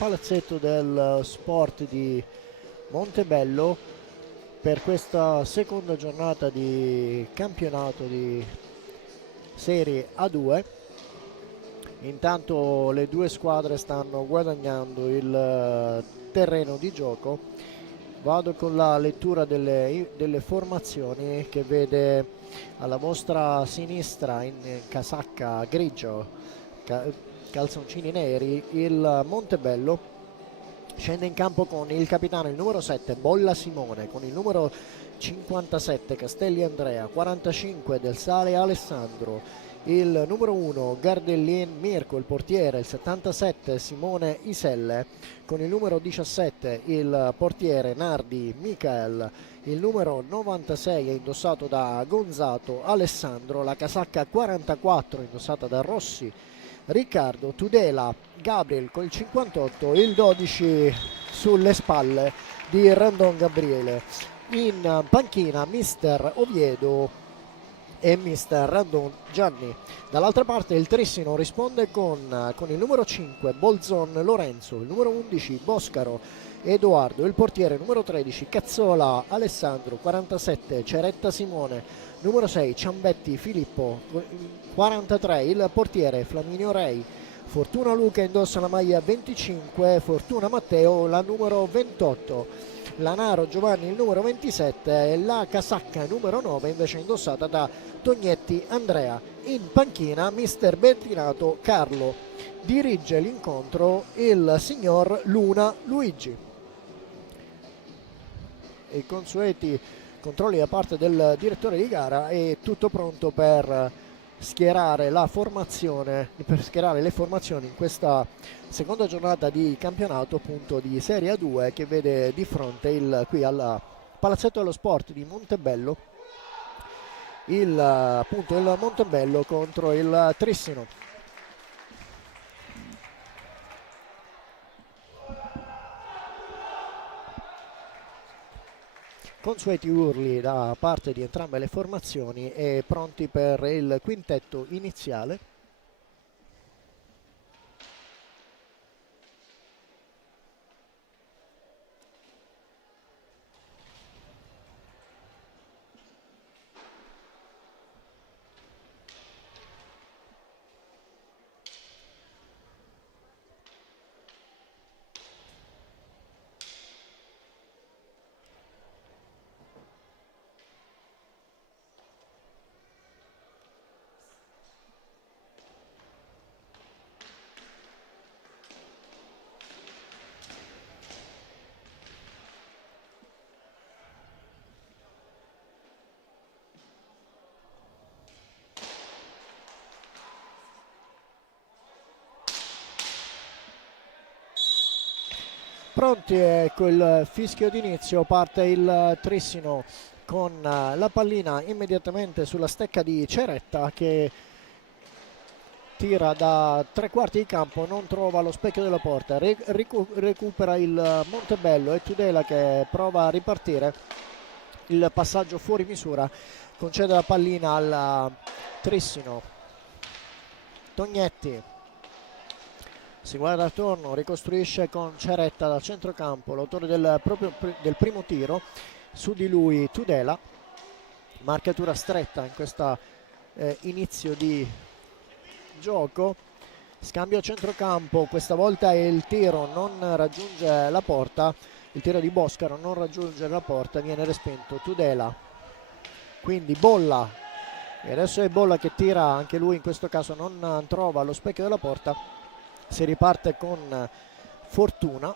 palazzetto del sport di Montebello per questa seconda giornata di campionato di Serie A2. Intanto le due squadre stanno guadagnando il terreno di gioco. Vado con la lettura delle formazioni, che vede alla vostra sinistra in casacca grigio, calzoncini neri, il Montebello. Scende in campo con il capitano, il numero 7, Bolla Simone, con il numero 57, Castelli Andrea, 45, Del Sale Alessandro, il numero 1, Gardellin Mirko, il portiere, il 77, Simone Iselle, con il numero 17, il portiere Nardi Michael, il numero 96 è indossato da Gonzato Alessandro, la casacca 44 indossata da Rossi Riccardo, Tudela Gabriel con il 58, il 12 sulle spalle di Randon Gabriele. In panchina mister Oviedo e mister Randon Gianni. Dall'altra parte il Trissino risponde con il numero 5 Bolzon Lorenzo, il numero 11 Boscaro Edoardo, il portiere numero 13 Cazzola Alessandro, 47 Ceretta Simone, numero 6 Ciambetti Filippo, 43 il portiere Flaminio Rei, Fortuna Luca indossa la maglia 25, Fortuna Matteo la numero 28, Lanaro Giovanni il numero 27 e la casacca numero 9 invece indossata da Tognetti Andrea. In panchina mister Bertinato Carlo. Dirige l'incontro il signor Luna Luigi. I consueti controlli da parte del direttore di gara, è tutto pronto per schierare la formazione, per schierare le formazioni in questa seconda giornata di campionato appunto di Serie A2, che vede di fronte qui al Palazzetto dello Sport di Montebello il Montebello contro il Trissino. Consueti urli da parte di entrambe le formazioni e pronti per il quintetto iniziale. Pronti, ecco il fischio d'inizio, parte il Trissino con la pallina immediatamente sulla stecca di Ceretta, che tira da tre quarti di campo, non trova lo specchio della porta, recupera il Montebello e Tudela che prova a ripartire. Il passaggio fuori misura, concede la pallina al Trissino. Tognetti si guarda attorno, ricostruisce con Ceretta dal centrocampo, l'autore del primo tiro, su di lui Tudela, marcatura stretta in questo inizio di gioco, scambio a centrocampo, questa volta il tiro non raggiunge la porta, il tiro di Boscaro non raggiunge la porta, viene respinto. Tudela, quindi Bolla, e adesso è Bolla che tira, anche lui in questo caso non trova lo specchio della porta. Si riparte con Fortuna.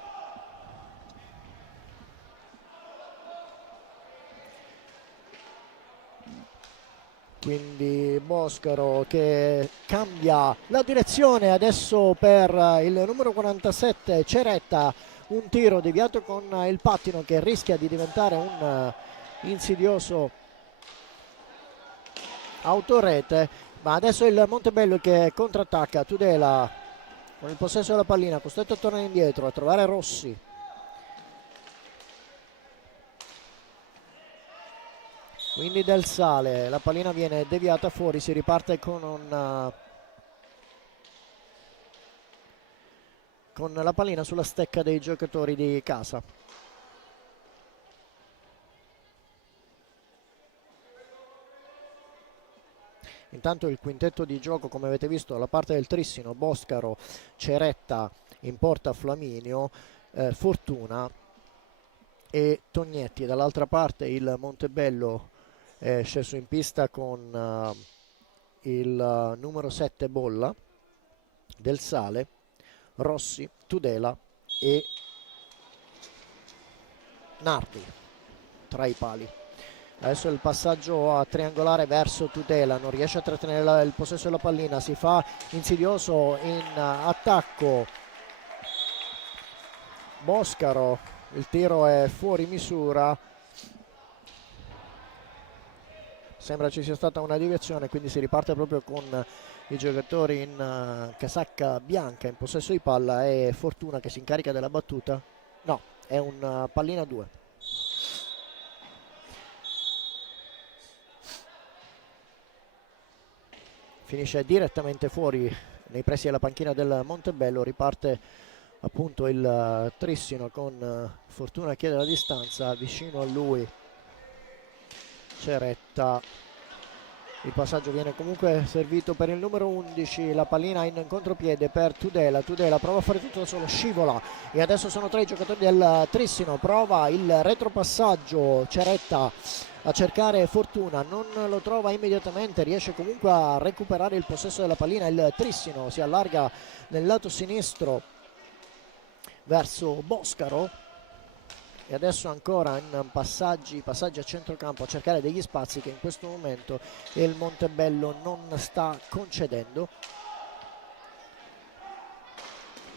Quindi Boscaro che cambia la direzione adesso per il numero 47 Ceretta, un tiro deviato con il pattino che rischia di diventare un insidioso autorete, ma adesso il Montebello che contrattacca. Tudela con il possesso della pallina, costretto a tornare indietro, a trovare Rossi. Quindi Del Sale, la pallina viene deviata fuori, si riparte con con la pallina sulla stecca dei giocatori di casa. Intanto il quintetto di gioco, come avete visto, alla parte del Trissino: Boscaro, Ceretta, in porta Flaminio, Fortuna e Tognetti. Dall'altra parte il Montebello è sceso in pista con il numero 7 Bolla, Del Sale, Rossi, Tudela e Nardi tra i pali. Adesso il passaggio a triangolare verso Tudela, non riesce a trattenere il possesso della pallina, si fa insidioso in attacco Boscaro, il tiro è fuori misura, sembra ci sia stata una deviazione, quindi si riparte proprio con i giocatori in casacca bianca in possesso di palla e Fortuna che si incarica della battuta. No, è un pallina 2. Finisce direttamente fuori nei pressi della panchina del Montebello. Riparte appunto il Trissino con Fortuna a chiedere la distanza, vicino a lui Ceretta. Il passaggio viene comunque servito per il numero 11, la pallina in contropiede per Tudela. Tudela prova a fare tutto da solo, scivola e adesso sono 3 i giocatori del Trissino. Prova il retropassaggio Ceretta a cercare Fortuna, non lo trova immediatamente, riesce comunque a recuperare il possesso della pallina. Il Trissino si allarga nel lato sinistro verso Boscaro e adesso ancora in passaggi a centrocampo a cercare degli spazi che in questo momento il Montebello non sta concedendo.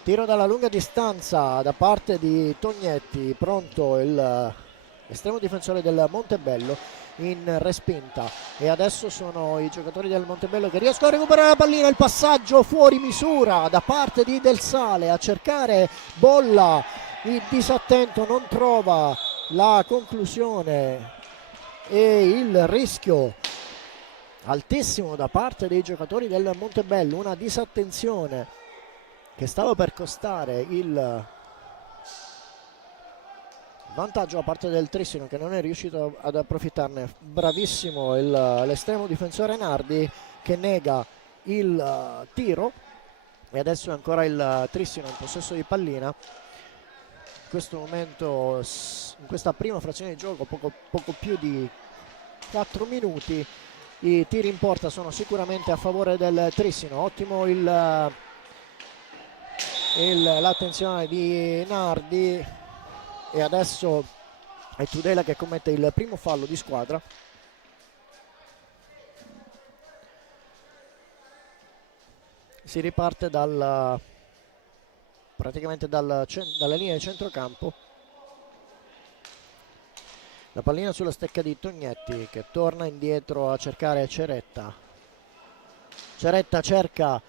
Tiro dalla lunga distanza da parte di Tognetti, pronto l'estremo difensore del Montebello in respinta e adesso sono i giocatori del Montebello che riescono a recuperare la pallina. Il passaggio fuori misura da parte di Del Sale a cercare Bolla, il disattento non trova la conclusione e il rischio altissimo da parte dei giocatori del Montebello, una disattenzione che stava per costare il vantaggio da parte del Trissino, che non è riuscito ad approfittarne. Bravissimo l'estremo difensore Nardi che nega il tiro e adesso è ancora il Trissino in possesso di pallina. In questo momento, in questa prima frazione di gioco, poco più di 4 minuti, i tiri in porta sono sicuramente a favore del Trissino. Ottimo l'attenzione di Nardi e adesso è Tudela che commette il primo fallo di squadra. Si riparte praticamente dalla linea di centrocampo. La pallina sulla stecca di Tognetti che torna indietro a cercare Ceretta. Ceretta cerca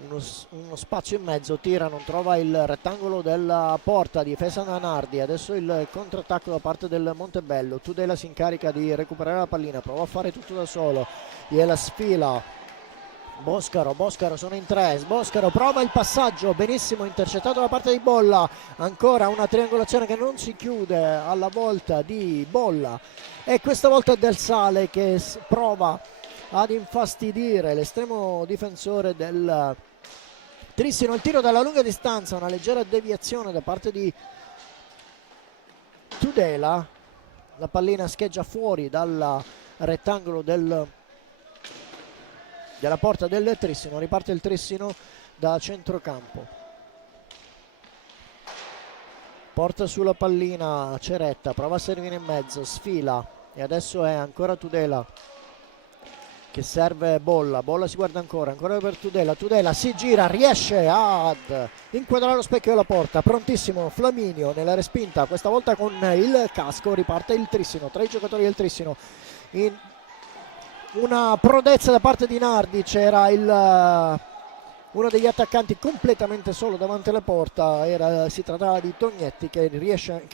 uno spazio in mezzo, tira, non trova il rettangolo della porta, difesa da Nardi. Adesso il contrattacco da parte del Montebello. Tudela si incarica di recuperare la pallina, prova a fare tutto da solo, gliela sfila Boscaro sono in 3, Boscaro prova il passaggio, benissimo intercettato da parte di Bolla. Ancora una triangolazione che non si chiude alla volta di Bolla e questa volta Del Sale che prova ad infastidire l'estremo difensore del Trissino. Il tiro dalla lunga distanza, una leggera deviazione da parte di Tudela. La pallina scheggia fuori dal rettangolo della porta del Trissino. Riparte il Trissino da centrocampo. Porta sulla pallina Ceretta, prova a servire in mezzo, sfila e adesso è ancora Tudela che serve Bolla. Bolla si guarda ancora per Tudela. Tudela si gira, riesce ad inquadrare lo specchio della porta. Prontissimo Flaminio nella respinta, questa volta con il casco. Riparte il Trissino, 3 giocatori del Trissino. In una prodezza da parte di Nardi, c'era uno degli attaccanti completamente solo davanti alla porta. Si trattava di Tognetti che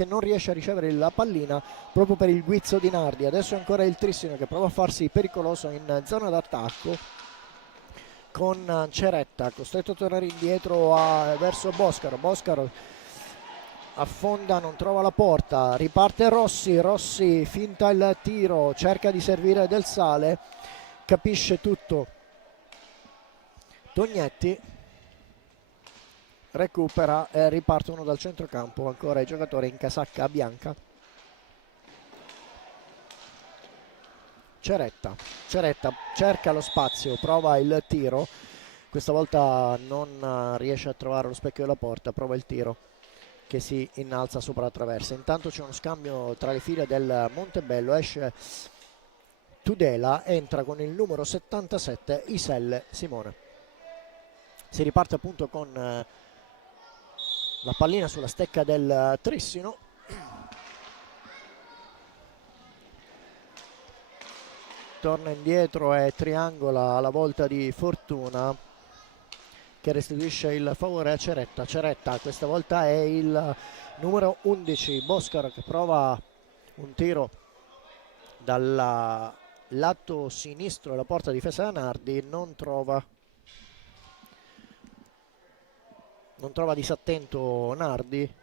non riesce a ricevere la pallina proprio per il guizzo di Nardi. Adesso è ancora il Trissino che prova a farsi pericoloso in zona d'attacco con Ceretta, costretto a tornare indietro verso Boscaro. Boscaro affonda, non trova la porta, riparte Rossi. Rossi finta il tiro, cerca di servire Del Sale, capisce tutto Tognetti, recupera e ripartono dal centrocampo ancora i giocatori in casacca bianca. Ceretta cerca lo spazio, prova il tiro, questa volta non riesce a trovare lo specchio della porta, prova il tiro che si innalza sopra la traversa. Intanto c'è uno scambio tra le file del Montebello, esce Tudela, entra con il numero 77 Iselle Simone. Si riparte appunto con la pallina sulla stecca del Trissino. Torna indietro e triangola alla volta di Fortuna, che restituisce il favore a Ceretta. Ceretta questa volta è il numero 11 Boscaro, che prova un tiro dal lato sinistro della porta difesa da Nardi, non trova disattento Nardi,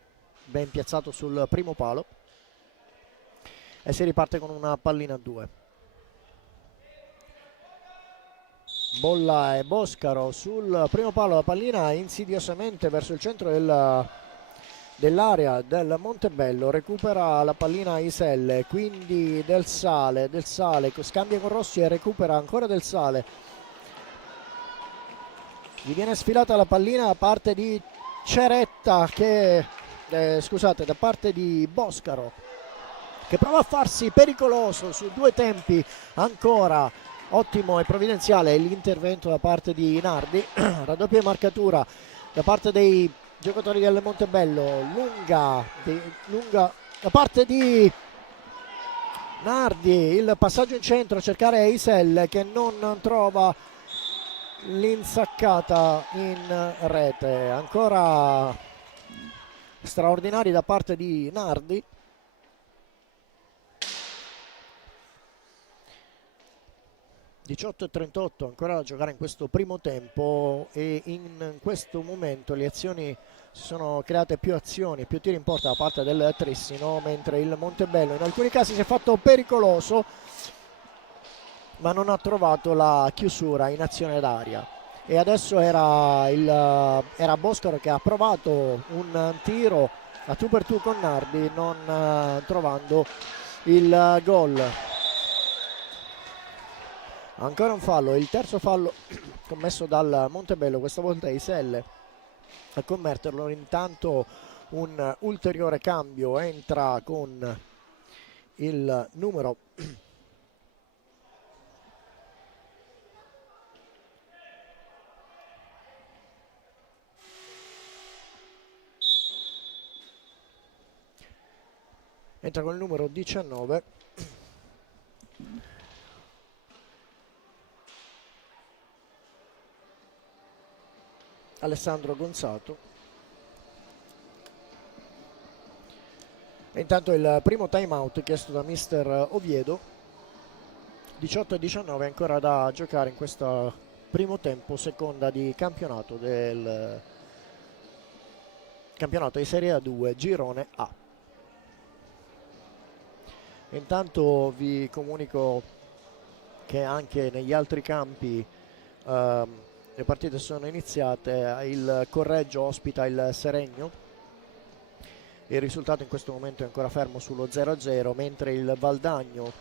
ben piazzato sul primo palo, e si riparte con una pallina a 2. Bolla e Boscaro sul primo palo, la pallina insidiosamente verso il centro dell'area del Montebello, recupera la pallina Iselle, quindi Del Sale scambia con Rossi e recupera ancora Del Sale. Gli viene sfilata la pallina da parte di Ceretta da parte di Boscaro, che prova a farsi pericoloso su 2 tempi ancora. Ottimo e provvidenziale l'intervento da parte di Nardi, raddoppia marcatura da parte dei giocatori del Montebello, lunga da parte di Nardi, il passaggio in centro a cercare Iselle, che non trova l'insaccata in rete. Ancora straordinari da parte di Nardi. 18:38 ancora da giocare in questo primo tempo, e in questo momento le azioni si sono create, più azioni, più tiri in porta da parte del Trissino, mentre il Montebello in alcuni casi si è fatto pericoloso ma non ha trovato la chiusura in azione d'aria. E adesso era Boscaro che ha provato un tiro a tu per tu con Nardi, non trovando il gol. Ancora un fallo, il terzo fallo commesso dal Montebello, questa volta Iselle a commetterlo. Intanto un ulteriore cambio, entra con il numero entra con il numero 19 Alessandro Gonzato. E intanto il primo time out chiesto da mister Oviedo. 18-19 ancora da giocare in questo primo tempo, seconda di campionato del campionato di Serie A2 Girone A. Intanto vi comunico che anche negli altri campi le partite sono iniziate. Il Correggio ospita il Seregno, il risultato in questo momento è ancora fermo sullo 0-0, mentre il Valdagno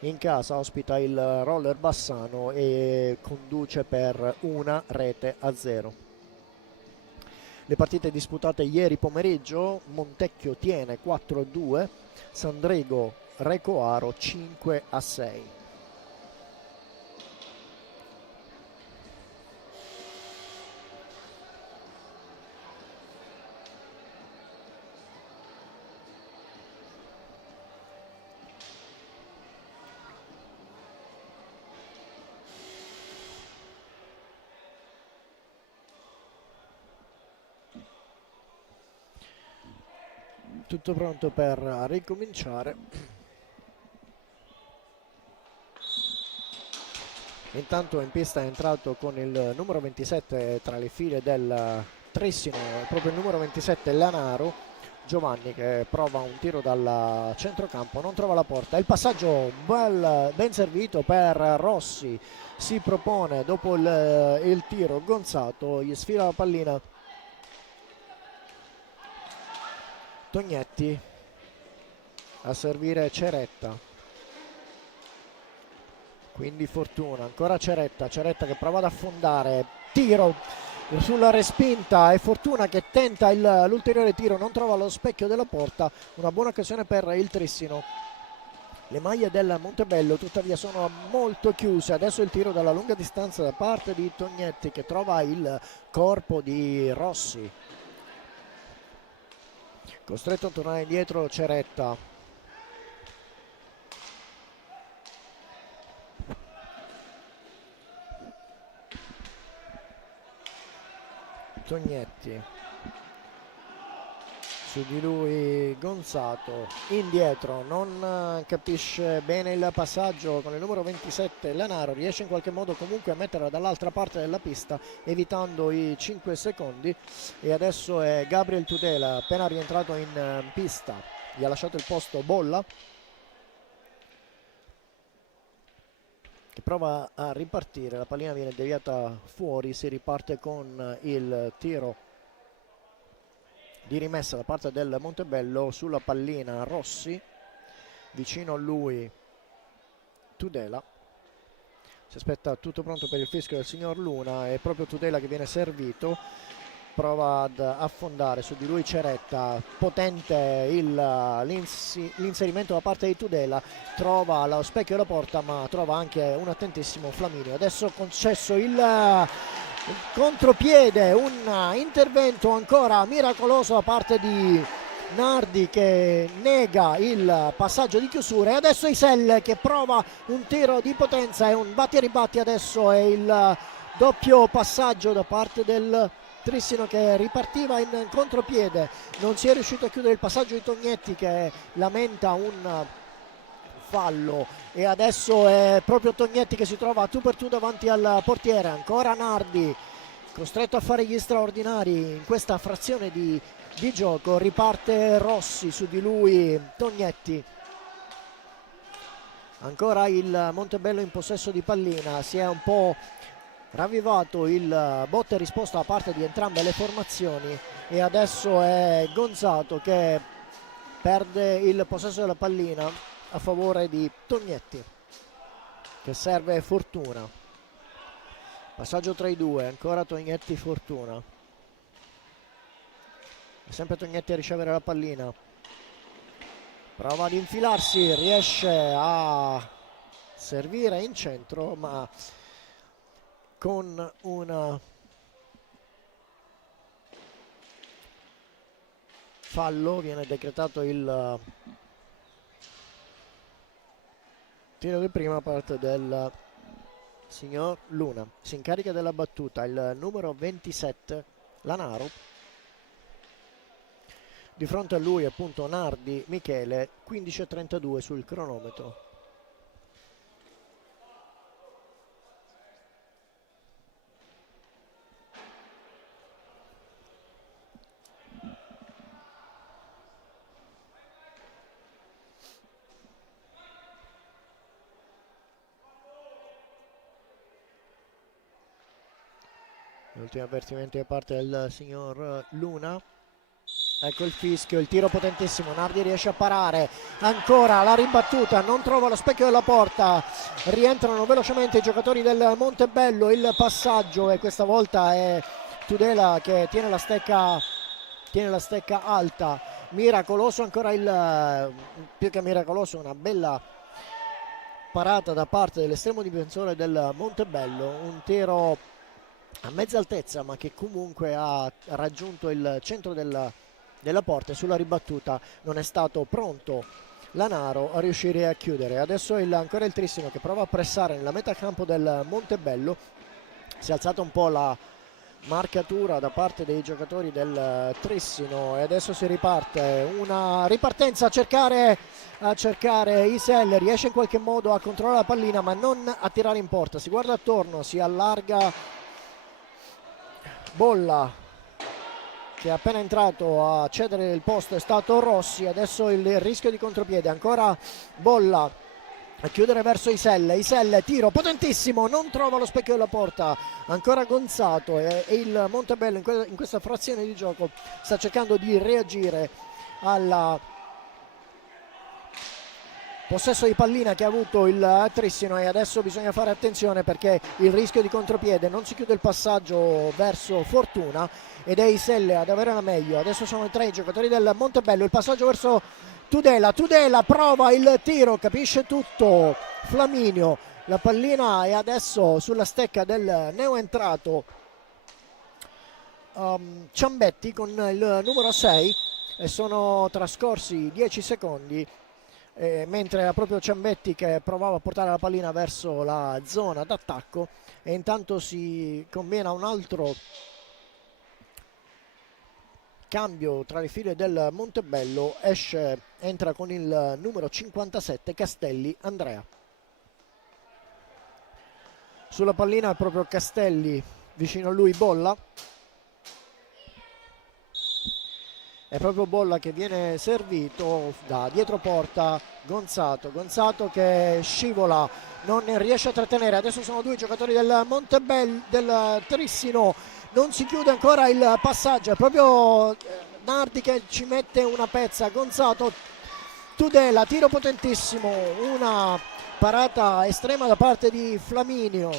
in casa ospita il Roller Bassano e conduce per 1-0. Le partite disputate ieri pomeriggio: Montecchio tiene 4-2, Sandrego Recoaro 5-6. Tutto pronto per ricominciare. Intanto in pista è entrato con il numero 27 tra le file del Trissino, proprio il numero 27 Lanaro, Giovanni, che prova un tiro dal centrocampo, non trova la porta. Il passaggio ben servito per Rossi, si propone dopo il tiro Gonzato, gli sfila la pallina Tognetti, a servire Ceretta, quindi Fortuna, ancora Ceretta che prova ad affondare, tiro sulla respinta, e Fortuna che tenta l'ulteriore tiro, non trova lo specchio della porta. Una buona occasione per il Trissino. Le maglie del Montebello tuttavia sono molto chiuse. Adesso il tiro dalla lunga distanza da parte di Tognetti, che trova il corpo di Rossi, costretto a tornare indietro Ceretta. Tognetti, su di lui Gonzato, indietro, non capisce bene il passaggio con il numero 27 Lanaro, riesce in qualche modo comunque a metterla dall'altra parte della pista evitando i 5 secondi, e adesso è Gabriel Tudela, appena rientrato in pista, gli ha lasciato il posto Bolla, che prova a ripartire, la pallina viene deviata fuori, si riparte con il tiro di rimessa da parte del Montebello. Sulla pallina Rossi, vicino a lui Tudela, si aspetta tutto pronto per il fischio del signor Luna, è proprio Tudela che viene servito, prova ad affondare su di lui Ceretta, potente l'inserimento da parte di Tudela, trova lo specchio della porta ma trova anche un attentissimo Flaminio. Adesso concesso il contropiede, un intervento ancora miracoloso da parte di Nardi, che nega il passaggio di chiusura, e adesso Isel che prova un tiro di potenza e un batti e ribatti. Adesso è il doppio passaggio da parte del Trissino, che ripartiva in contropiede, non si è riuscito a chiudere il passaggio di Tognetti, che lamenta un fallo, e adesso è proprio Tognetti che si trova tu per tu davanti al portiere. Ancora Nardi, costretto a fare gli straordinari in questa frazione di gioco. Riparte Rossi, su di lui Tognetti, ancora il Montebello in possesso di pallina, si è un po' ravvivato il botta e risposta da parte di entrambe le formazioni, e adesso è Gonzato che perde il possesso della pallina a favore di Tognetti, che serve Fortuna. Passaggio tra i due, ancora Tognetti Fortuna, è sempre Tognetti a ricevere la pallina, prova ad infilarsi, riesce a servire in centro ma con un fallo viene decretato il tiro di prima parte del signor Luna. Si incarica della battuta il numero 27 Lanaro, di fronte a lui appunto Nardi Michele, 15:32 sul cronometro. L'ultimo avvertimento da parte del signor Luna. Ecco il fischio, il tiro potentissimo, Nardi riesce a parare, ancora la ribattuta, non trova lo specchio della porta, rientrano velocemente i giocatori del Montebello, il passaggio, e questa volta è Tudela che tiene la stecca alta, miracoloso ancora più che miracoloso, una bella parata da parte dell'estremo difensore del Montebello, un tiro a mezza altezza ma che comunque ha raggiunto il centro della porta, e sulla ribattuta non è stato pronto Lanaro a riuscire a chiudere. Adesso ancora il Trissino che prova a pressare nella metà campo del Montebello, si è alzata un po' la marcatura da parte dei giocatori del Trissino, e adesso si riparte, una ripartenza a cercare Iselle, riesce in qualche modo a controllare la pallina ma non a tirare in porta, si guarda attorno, si allarga Bolla, che è appena entrato a cedere il posto è stato Rossi, adesso il rischio di contropiede, ancora Bolla a chiudere verso Iselle, tiro potentissimo, non trova lo specchio della porta, ancora Gonzato, e il Montebello in questa frazione di gioco sta cercando di reagire alla possesso di pallina che ha avuto il Trissino, e adesso bisogna fare attenzione perché il rischio di contropiede, non si chiude il passaggio verso Fortuna ed è Iselle ad avere la meglio. Adesso sono 3 i giocatori del Montebello, il passaggio verso Tudela prova il tiro, capisce tutto Flaminio, la pallina è adesso sulla stecca del neoentrato Ciambetti con il numero 6 e sono trascorsi 10 secondi. Mentre era proprio Ciambetti che provava a portare la pallina verso la zona d'attacco, e intanto si combina un altro cambio tra le file del Montebello, entra con il numero 57 Castelli Andrea. Sulla pallina proprio Castelli, vicino a lui Bolla, è proprio Bolla che viene servito da dietro porta. Gonzato che scivola, non riesce a trattenere, adesso sono 2 giocatori del Montebello, del Trissino, non si chiude ancora il passaggio, è proprio Nardi che ci mette una pezza. Gonzato, Tudela, tiro potentissimo, una parata estrema da parte di Flaminio,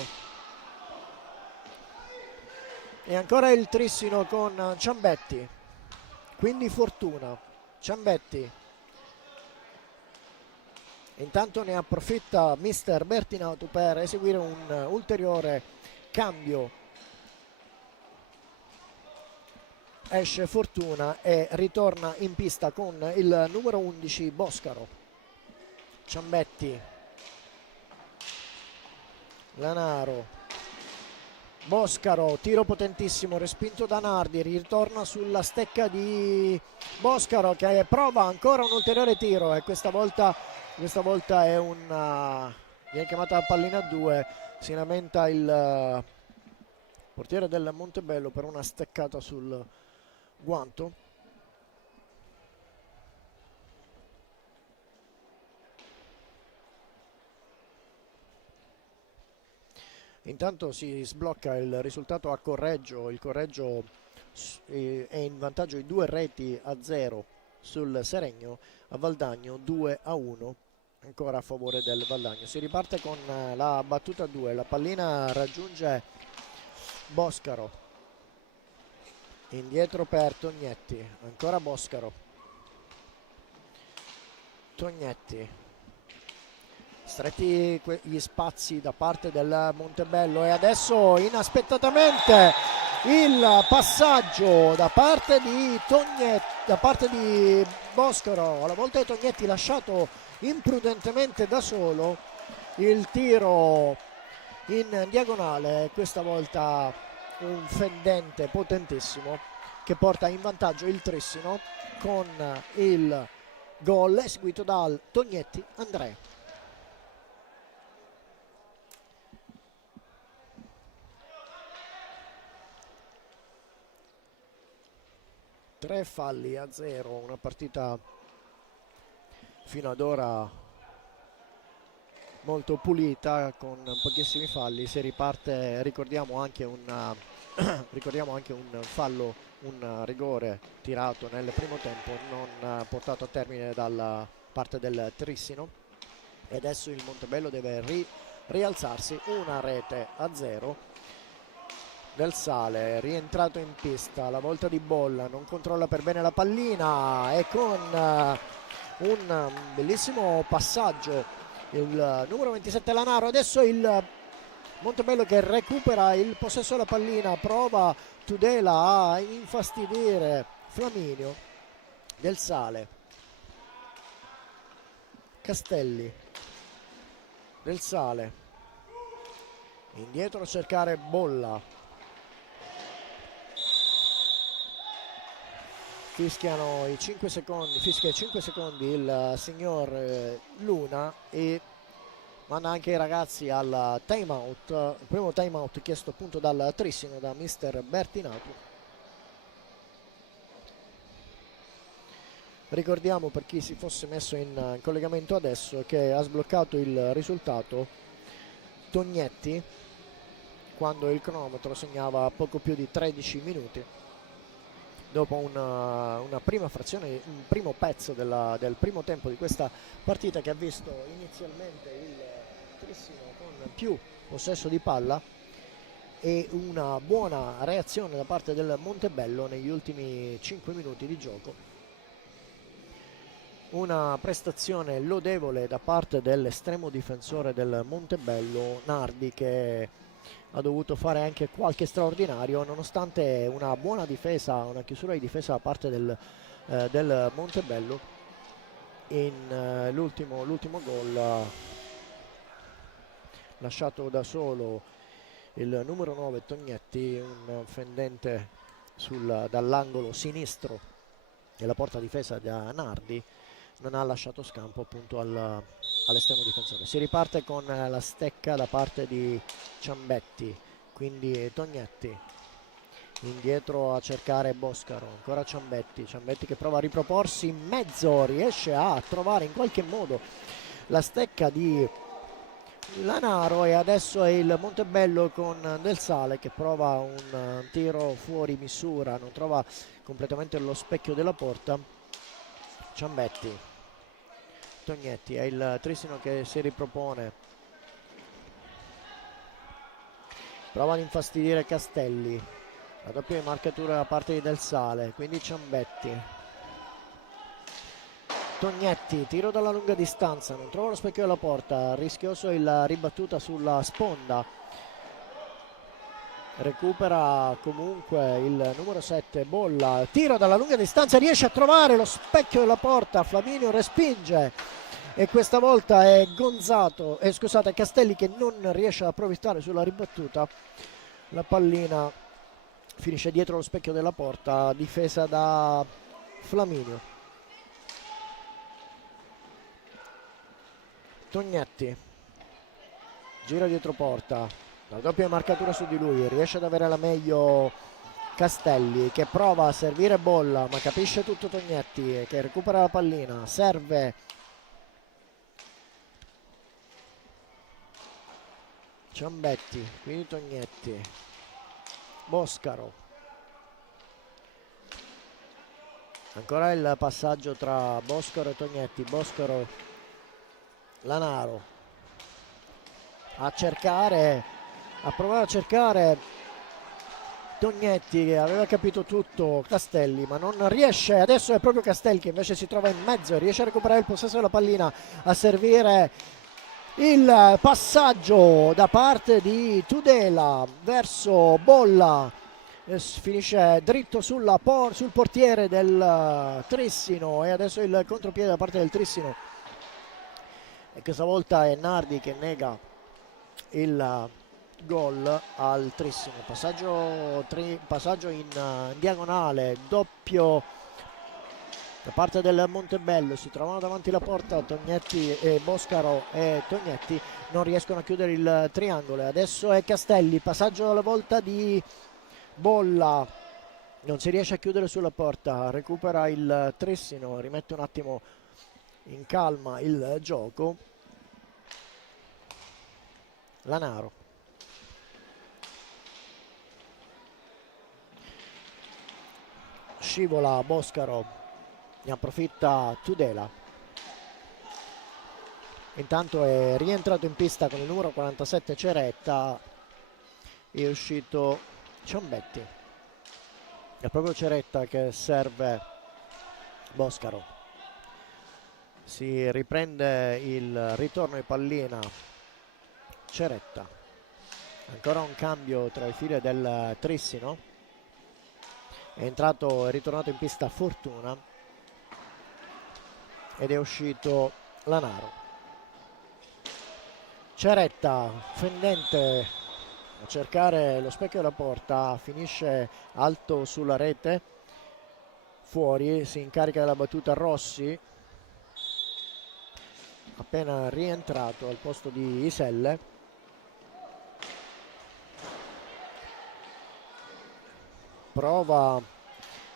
e ancora il Trissino con Ciambetti, quindi Fortuna, Ciambetti. Intanto ne approfitta mister Bertinautu per eseguire un ulteriore cambio. Esce Fortuna e ritorna in pista con il numero 11 Boscaro. Ciambetti, Lanaro, Boscaro, tiro potentissimo, respinto da Nardi, ritorna sulla stecca di Boscaro che prova ancora un ulteriore tiro, e questa volta è viene chiamata la pallina a 2, si lamenta il portiere del Montebello per una steccata sul guanto. Intanto si sblocca il risultato a Correggio, il Correggio è in vantaggio di 2-0 sul Seregno, a Valdagno 2-1 ancora a favore del Valdagno. Si riparte con la battuta 2, la pallina raggiunge Boscaro, indietro per Tognetti, ancora Boscaro, Tognetti, stretti gli spazi da parte del Montebello, e adesso inaspettatamente il passaggio da parte di Tognetti, da parte di Boscaro, alla volta di Tognetti lasciato imprudentemente da solo, il tiro in diagonale, questa volta un fendente potentissimo che porta in vantaggio il Trissino con il gol eseguito dal Tognetti Andrea. Tre falli a 0, una partita fino ad ora molto pulita con pochissimi falli. Si riparte, ricordiamo anche un fallo, un rigore tirato nel primo tempo non portato a termine dalla parte del Trissino, e adesso il Montebello deve rialzarsi. Una rete a 0. Del Sale rientrato in pista, la volta di Bolla, non controlla per bene la pallina, e con un bellissimo passaggio il numero 27 Lanaro. Adesso il Montebello che recupera il possesso della pallina, prova Tudela a infastidire Flaminio. Del Sale, Castelli, Del Sale indietro a cercare Bolla, fischiano i 5 secondi, fischia i 5 secondi il signor Luna e manda anche i ragazzi al time out, il primo time out chiesto appunto dal Trissino, da mister Bertinato. Ricordiamo, per chi si fosse messo in collegamento adesso, che ha sbloccato il risultato Tognetti quando il cronometro segnava poco più di 13 minuti dopo una prima frazione, un primo pezzo del primo tempo di questa partita, che ha visto inizialmente il Trissino con più possesso di palla e una buona reazione da parte del Montebello negli ultimi 5 minuti di gioco. Una prestazione lodevole da parte dell'estremo difensore del Montebello, Nardi, che ha dovuto fare anche qualche straordinario nonostante una buona difesa, una chiusura di difesa da parte del Montebello. In l'ultimo gol lasciato da solo il numero 9 Tognetti, un fendente dall'angolo sinistro della porta difesa da Nardi, non ha lasciato scampo appunto all'estremo difensore. Si riparte con la stecca da parte di Ciambetti, quindi Tognetti indietro a cercare Boscaro, ancora Ciambetti che prova a riproporsi in mezzo, riesce a trovare in qualche modo la stecca di Lanaro e adesso è il Montebello con Del Sale che prova un tiro fuori misura, non trova completamente lo specchio della porta. Ciambetti, Tognetti, è il Trissino che si ripropone, prova ad infastidire Castelli, la doppia marcatura da parte di Del Sale, quindi Ciambetti, Tognetti, tiro dalla lunga distanza, non trova lo specchio della porta, rischioso il ribattuta sulla sponda, recupera comunque il numero 7 Bolla, tiro dalla lunga distanza, riesce a trovare lo specchio della porta, Flaminio respinge e questa volta è scusate, Castelli che non riesce ad approfittare sulla ribattuta, la pallina finisce dietro lo specchio della porta, difesa da Flaminio. Tognetti gira dietro porta, la doppia marcatura su di lui, riesce ad avere la meglio Castelli che prova a servire Bolla ma capisce tutto Tognetti che recupera la pallina, serve Ciambetti, quindi Tognetti, Boscaro, ancora il passaggio tra Boscaro e Tognetti, Boscaro, Lanaro a provare a cercare Tognetti che aveva capito tutto Castelli ma non riesce, adesso è proprio Castelli che invece si trova in mezzo e riesce a recuperare il possesso della pallina, a servire il passaggio da parte di Tudela verso Bolla, finisce dritto sul portiere del Trissino e adesso il contropiede da parte del Trissino e questa volta è Nardi che nega il gol al Trissino. Passaggio in diagonale, doppio da parte del Montebello, si trovano davanti la porta Tognetti e Boscaro e Tognetti non riescono a chiudere il triangolo. Adesso è Castelli, passaggio alla volta di Bolla, non si riesce a chiudere sulla porta, recupera il Trissino, rimette un attimo in calma il gioco. Lanaro, scivola Boscaro, ne approfitta Tudela, intanto è rientrato in pista con il numero 47 Ceretta, è uscito Ciambetti, è proprio Ceretta che serve Boscaro, si riprende il ritorno di pallina Ceretta, ancora un cambio tra i fili del Trissino, è ritornato in pista Fortuna ed è uscito Lanaro. Ceretta fendente a cercare lo specchio della porta, finisce alto sulla rete, fuori, si incarica della battuta Rossi, appena rientrato al posto di Iselle. Prova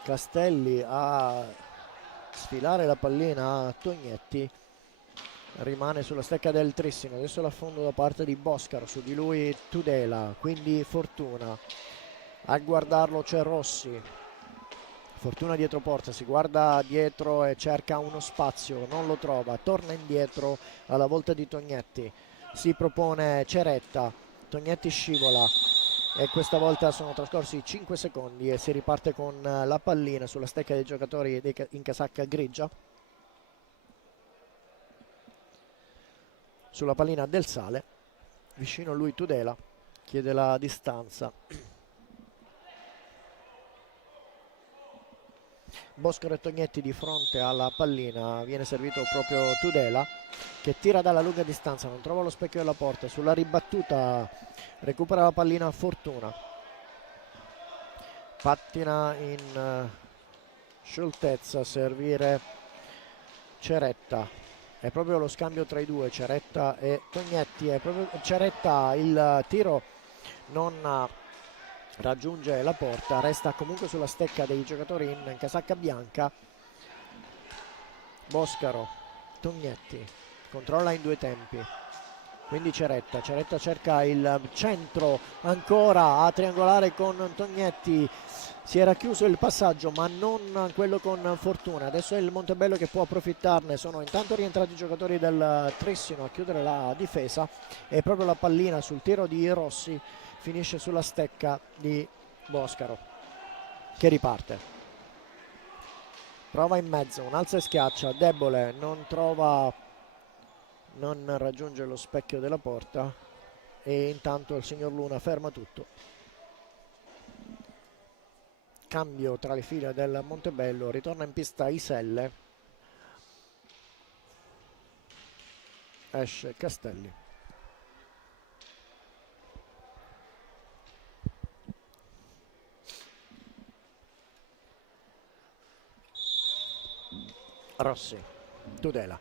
Castelli a sfilare la pallina a Tognetti, rimane sulla stecca del Trissino, adesso l'affondo da parte di Boscaro, su di lui Tudela, quindi Fortuna, a guardarlo c'è Rossi, Fortuna dietro porta, si guarda dietro e cerca uno spazio, non lo trova, torna indietro alla volta di Tognetti, si propone Ceretta, Tognetti scivola e questa volta sono trascorsi 5 secondi e si riparte con la pallina sulla stecca dei giocatori in casacca grigia. Sulla pallina del Sale, vicino a lui Tudela, chiede la distanza. Boscaro e Tognetti di fronte alla pallina, viene servito proprio Tudela che tira dalla lunga distanza, non trova lo specchio della porta, sulla ribattuta recupera la pallina a Fortuna, pattina in scioltezza a servire Ceretta, è proprio lo scambio tra i due, Ceretta e Tognetti, è proprio Ceretta, il tiro non raggiunge la porta, resta comunque sulla stecca dei giocatori in casacca bianca. Boscaro, Tognetti, controlla in due tempi, quindi Ceretta cerca il centro, ancora a triangolare con Tognetti, si era chiuso il passaggio ma non quello con Fortuna, adesso è il Montebello che può approfittarne, sono intanto rientrati i giocatori del Trissino a chiudere la difesa e proprio la pallina sul tiro di Rossi finisce sulla stecca di Boscaro che riparte, prova in mezzo, un alza e schiaccia, debole, non raggiunge lo specchio della porta e intanto il signor Luna ferma tutto. Cambio tra le file del Montebello, ritorna in pista Iselle, esce Castelli. Rossi, Tudela.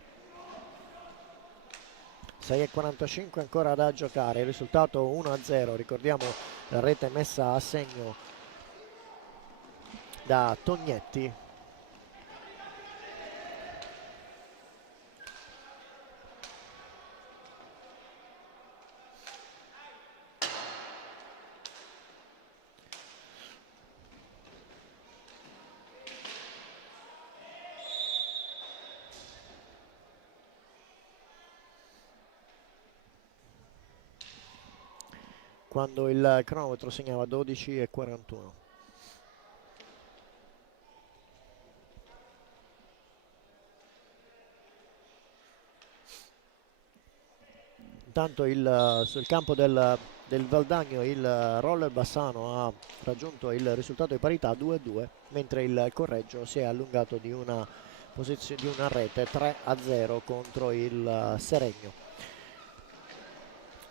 6:45 ancora da giocare, il risultato 1-0, ricordiamo la rete messa a segno da Tognetti. Quando il cronometro segnava 12:41. Intanto sul campo del Valdagno il Roller Bassano ha raggiunto il risultato di parità 2-2, mentre il Correggio si è allungato di una rete 3-0 contro il Seregno.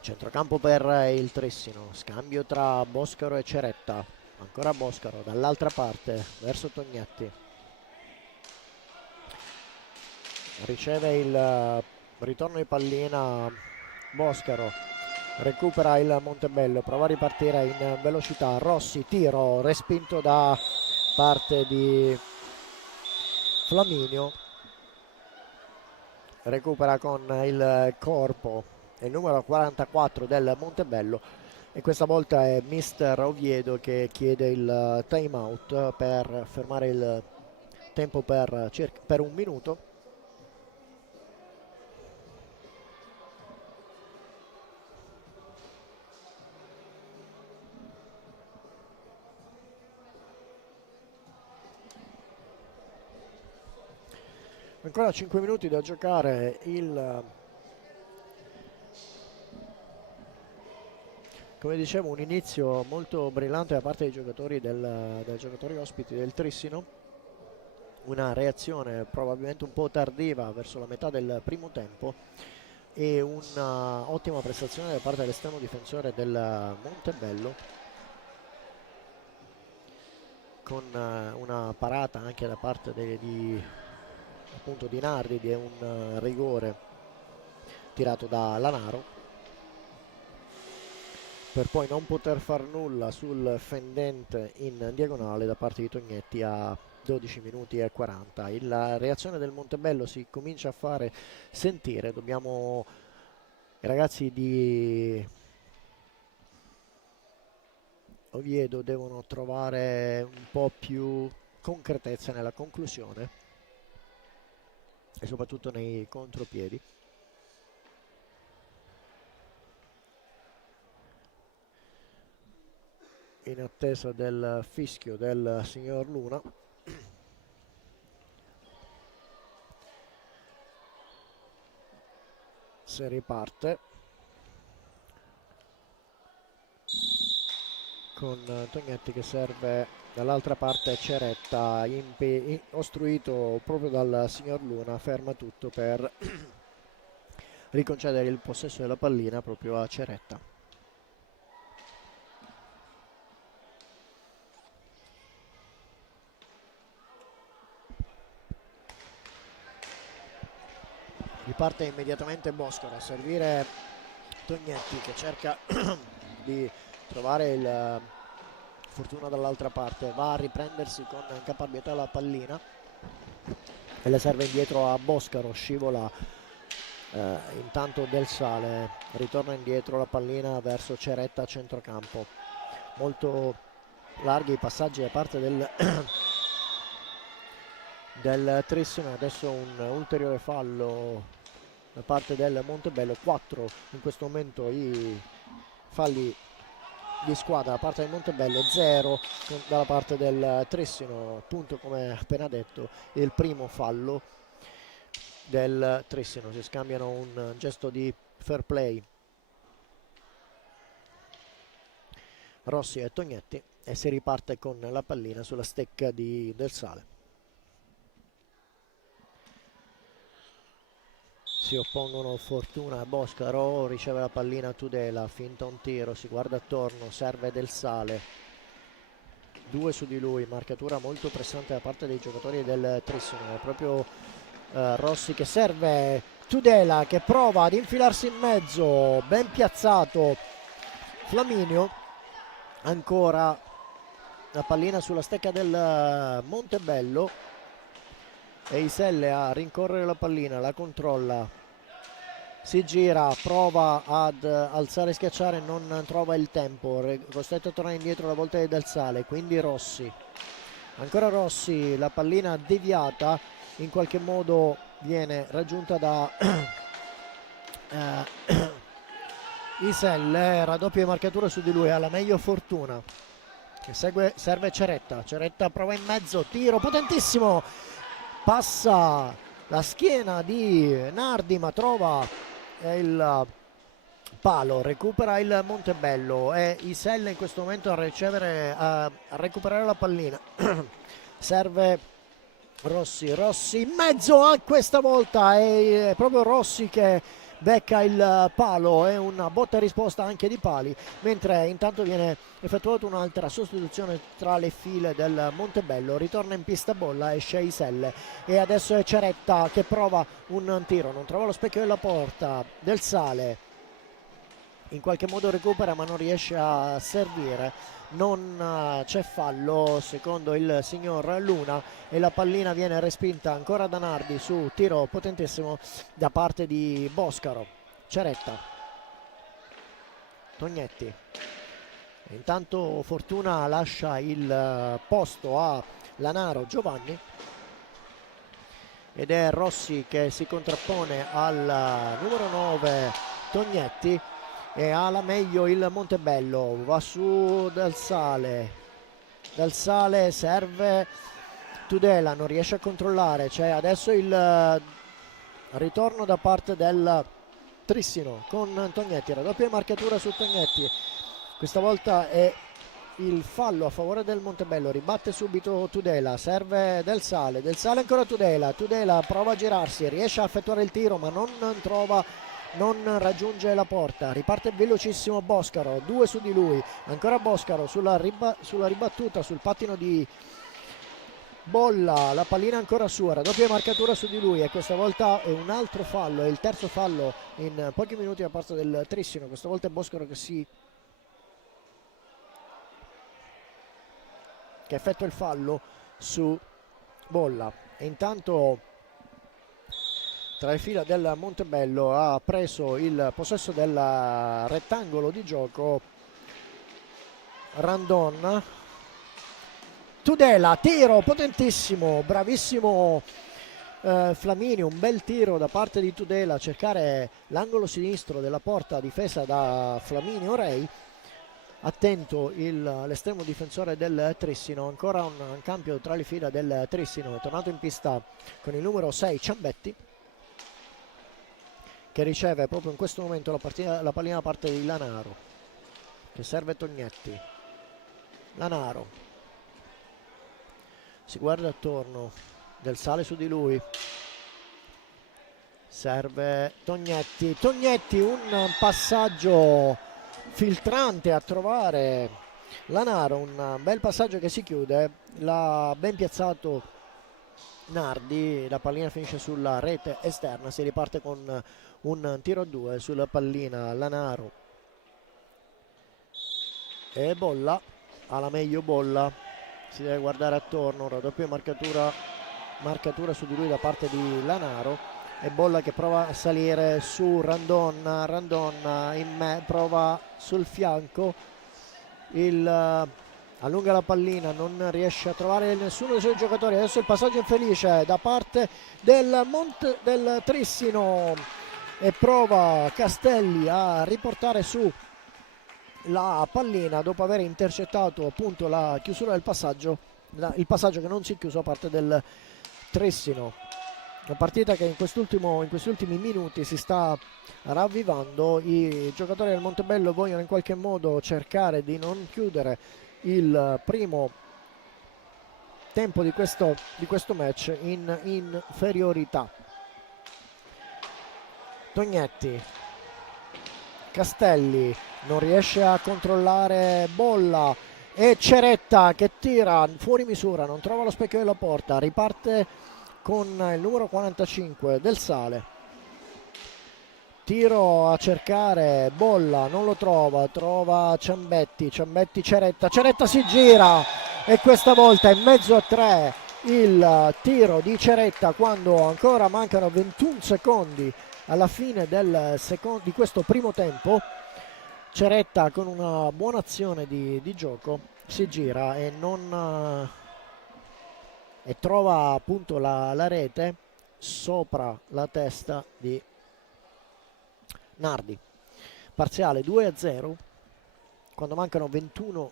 Centrocampo per il Trissino, scambio tra Boscaro e Ceretta, ancora Boscaro dall'altra parte verso Tognetti, riceve il ritorno di pallina Boscaro, recupera il Montebello, prova a ripartire in velocità, Rossi, tiro respinto da parte di Flaminio, recupera con il corpo il numero 44 del Montebello e questa volta è mister Oviedo che chiede il time out per fermare il tempo per un minuto. Ancora 5 minuti da giocare, come dicevo, un inizio molto brillante da parte dei giocatori dei giocatori ospiti del Trissino, una reazione probabilmente un po' tardiva verso la metà del primo tempo e un'ottima prestazione da parte dell'estremo difensore del Montebello, con una parata anche da parte appunto di Nardi, di un rigore tirato da Lanaro, per poi non poter far nulla sul fendente in diagonale da parte di Tognetti a 12 minuti e 40. La reazione del Montebello si comincia a fare sentire. I ragazzi di Oviedo devono trovare un po' più concretezza nella conclusione e soprattutto nei contropiedi. In attesa del fischio del signor Luna. Si riparte con Tognetti che serve dall'altra parte. Ceretta, ostruito proprio dal signor Luna, ferma tutto per riconcedere il possesso della pallina proprio a Ceretta. Riparte immediatamente Boscaro a servire Tognetti, che cerca di trovare il fortuna dall'altra parte, va a riprendersi con caparbietà la pallina e le serve indietro a Boscaro, scivola intanto Del Sale, ritorna indietro la pallina verso Ceretta a centrocampo. Molto larghi i passaggi da parte del Trissino. Adesso un ulteriore fallo da parte del Montebello. 4 in questo momento i falli di squadra da parte del Montebello, 0 dalla parte del Trissino. Appunto, come appena detto, il primo fallo del Trissino. Si scambiano un gesto di fair play Rossi e Tognetti e si riparte con la pallina sulla stecca di Del Sale. Si oppongono Fortuna e Boscaro, riceve la pallina Tudela, finta un tiro, si guarda attorno, serve Del Sale, 2 su di lui, marcatura molto pressante da parte dei giocatori del Trissino. È proprio Rossi che serve Tudela, che prova ad infilarsi in mezzo, ben piazzato Flaminio, ancora la pallina sulla stecca del Montebello e Iselle a rincorrere la pallina, la controlla, si gira, prova ad alzare e schiacciare, non trova il tempo, costretto a tornare indietro la volta di Del Sale, quindi Rossi, ancora Rossi, la pallina deviata, in qualche modo viene raggiunta da Iselle, raddoppia di marcatura su di lui, alla meglio Fortuna che serve Ceretta, Ceretta prova in mezzo, tiro potentissimo, passa la schiena di Nardi ma trova il palo, recupera il Montebello e Iselle in questo momento a recuperare la pallina. Serve Rossi, Rossi in mezzo a questa volta, è proprio Rossi che becca il palo, è una botta e risposta anche di pali, mentre intanto viene effettuata un'altra sostituzione tra le file del Montebello, ritorna in pista bolla, esce Iselle e adesso è Ceretta che prova un tiro, non trova lo specchio della porta, Del Sale in qualche modo recupera ma non riesce a servire, non c'è fallo secondo il signor Luna e la pallina viene respinta ancora da Nardi su tiro potentissimo da parte di Boscaro. Ceretta, Tognetti, intanto Fortuna lascia il posto a Lanaro Giovanni ed è Rossi che si contrappone al numero 9 Tognetti e ha la meglio il Montebello, va su Del Sale, Del Sale serve Tudela, non riesce a controllare, c'è adesso il ritorno da parte del Trissino con Tognetti, raddoppia marcatura su Tognetti, questa volta è il fallo a favore del Montebello, ribatte subito Tudela, serve Del Sale ancora Tudela, Tudela prova a girarsi, riesce a effettuare il tiro ma non raggiunge la porta, riparte velocissimo Boscaro, 2 su di lui, ancora Boscaro sulla ribattuta sul pattino di Bolla, la pallina ancora sua, raddoppia marcatura su di lui e questa volta è un altro fallo, è il terzo fallo in pochi minuti da parte del Trissino. Questa volta è Boscoro che effettua il fallo su Bolla. E intanto tra le fila del Montebello ha preso il possesso del rettangolo di gioco Randon. Tudela, tiro potentissimo, bravissimo Flamini, un bel tiro da parte di Tudela a cercare l'angolo sinistro della porta difesa da Flamini Orei. Attento l'estremo difensore del Trissino, ancora un cambio tra le fila del Trissino, è tornato in pista con il numero 6 Ciambetti, che riceve proprio in questo momento la pallina da parte di Lanaro, che serve Tognetti. Lanaro si guarda attorno, Del Sale su di lui, serve Tognetti, un passaggio filtrante a trovare Lanaro, un bel passaggio che si chiude, l'ha ben piazzato Nardi, la pallina finisce sulla rete esterna, si riparte con un tiro a due sulla pallina. Lanaro e Bolla, alla meglio Bolla, si deve guardare attorno, raddoppia marcatura su di lui da parte di Lanaro e Bolla che prova a salire su Randon prova sul fianco, allunga la pallina, non riesce a trovare nessuno dei suoi giocatori. Adesso il passaggio infelice da parte del Trissino e prova Castelli a riportare su la pallina dopo aver intercettato appunto la chiusura del passaggio, il passaggio che non si è chiuso a parte del Trissino. Una partita che in questi ultimi minuti si sta ravvivando, i giocatori del Montebello vogliono in qualche modo cercare di non chiudere il primo tempo di questo match in inferiorità. Tognetti, Castelli non riesce a controllare Bolla e Ceretta che tira fuori misura, non trova lo specchio della porta, riparte con il numero 45 Del Sale, tiro a cercare Bolla, non lo trova Ciambetti, Ceretta si gira e questa volta è in mezzo a tre il tiro di Ceretta quando ancora mancano 21 secondi alla fine di questo primo tempo. Ceretta con una buona azione di gioco si gira e trova appunto la rete sopra la testa di Nardi. Parziale 2-0 quando mancano 21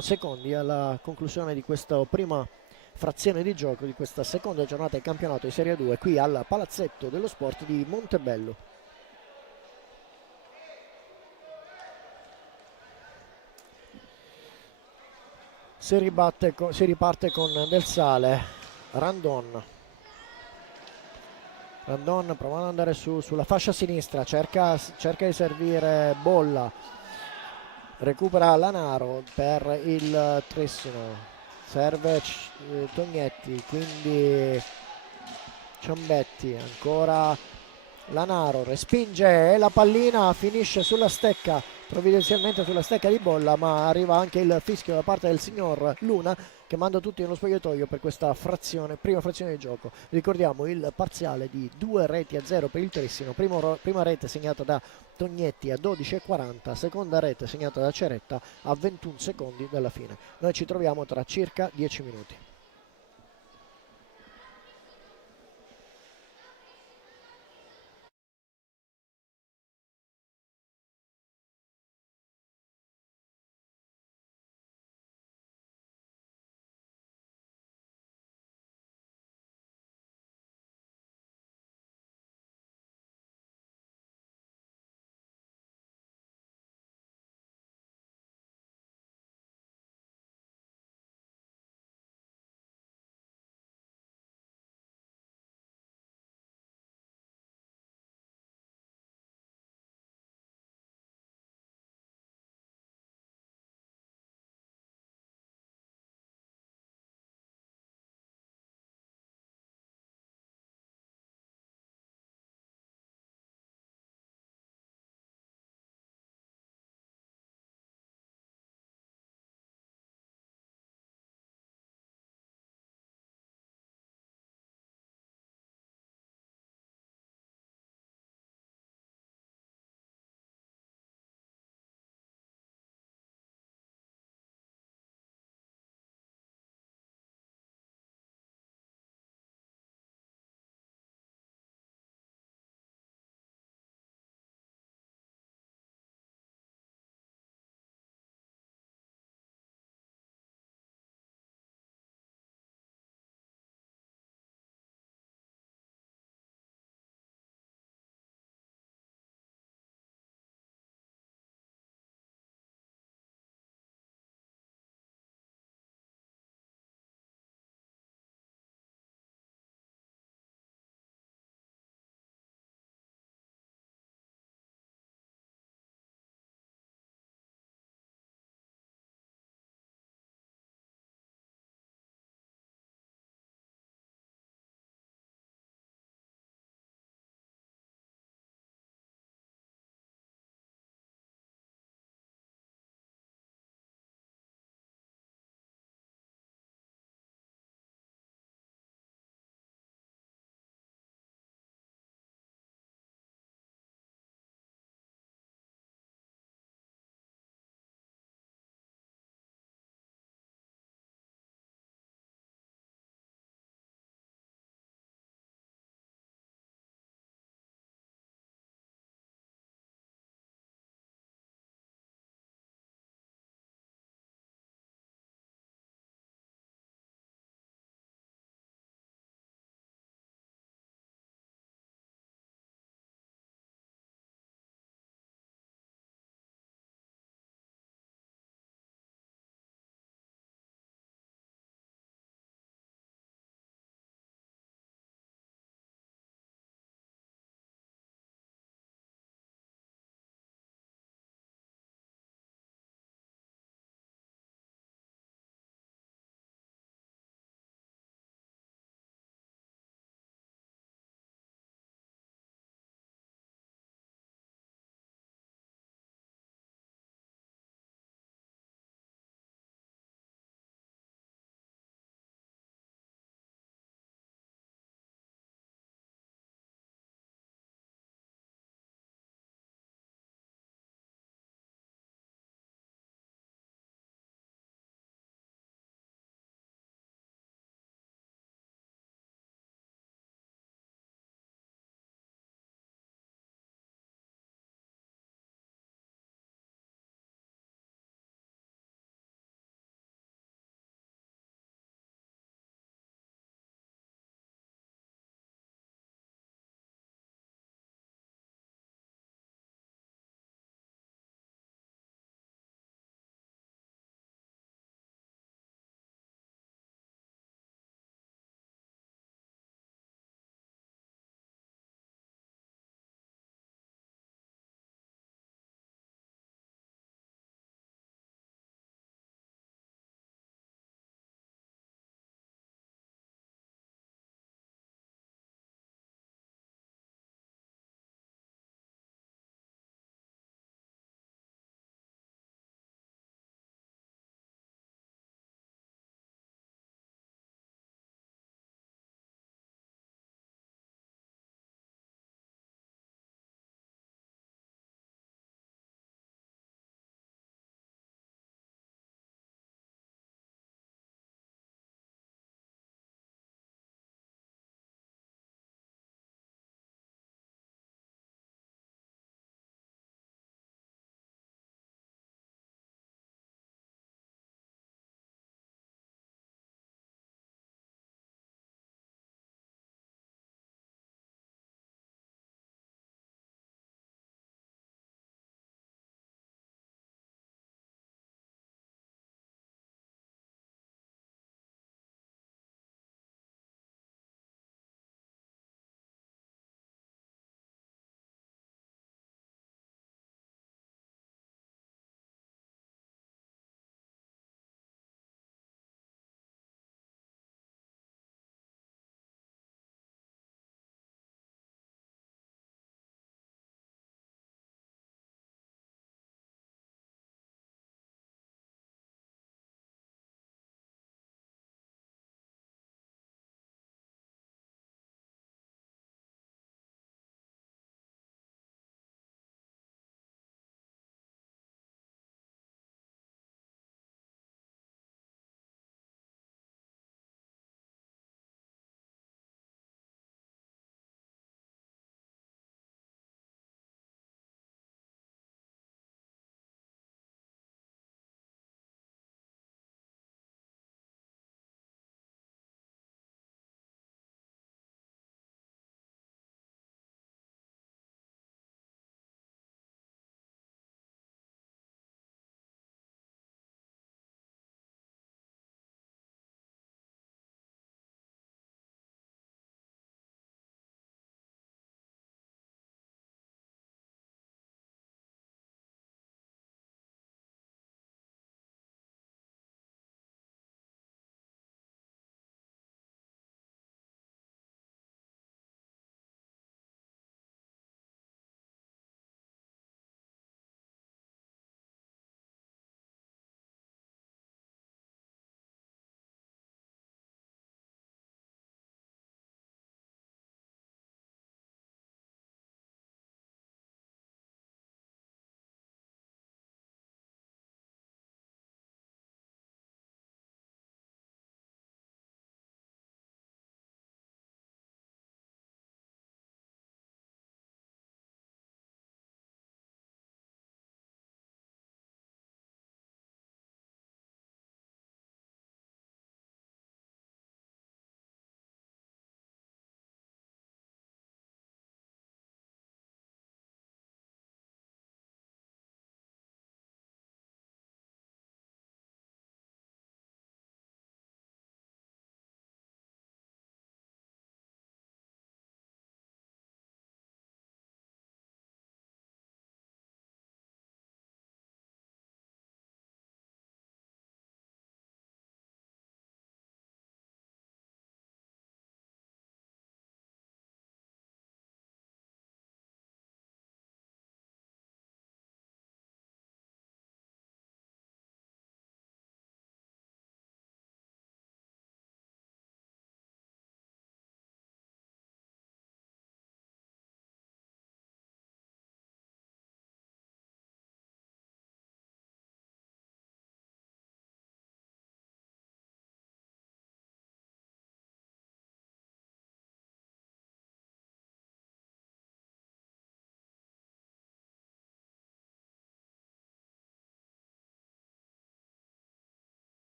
secondi alla conclusione di questa prima frazione di gioco di questa seconda giornata del campionato di Serie 2 qui al Palazzetto dello Sport di Montebello. Si riparte con Del Sale, Randon provando ad andare sulla fascia sinistra, cerca di servire Bolla, recupera Lanaro per il Trissino, serve Tognetti, quindi Ciambetti, ancora Lanaro, respinge e la pallina finisce sulla stecca, provvidenzialmente sulla stecca di Bolla, ma arriva anche il fischio da parte del signor Luna che manda tutti nello spogliatoio per questa prima frazione di gioco. Ricordiamo il parziale di 2-0 per il Trissino, prima rete segnata da Tognetti a 12:40, seconda rete segnata da Ceretta a 21 secondi dalla fine. Noi ci troviamo tra circa 10 minuti.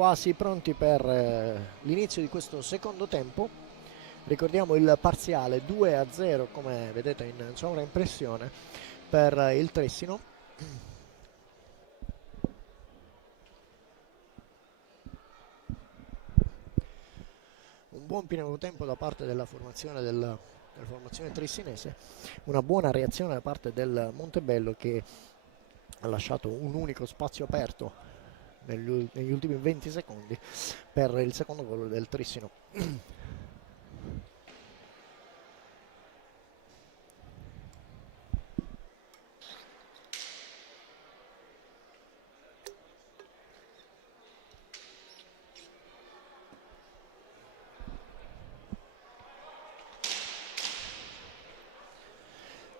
quasi pronti per l'inizio di questo secondo tempo. Ricordiamo il parziale 2-0, come vedete in sovraimpressione, per il Trissino. Un buon primo tempo da parte della formazione formazione trissinese, una buona reazione da parte del Montebello, che ha lasciato un unico spazio aperto negli ultimi 20 secondi per il secondo gol del Trissino.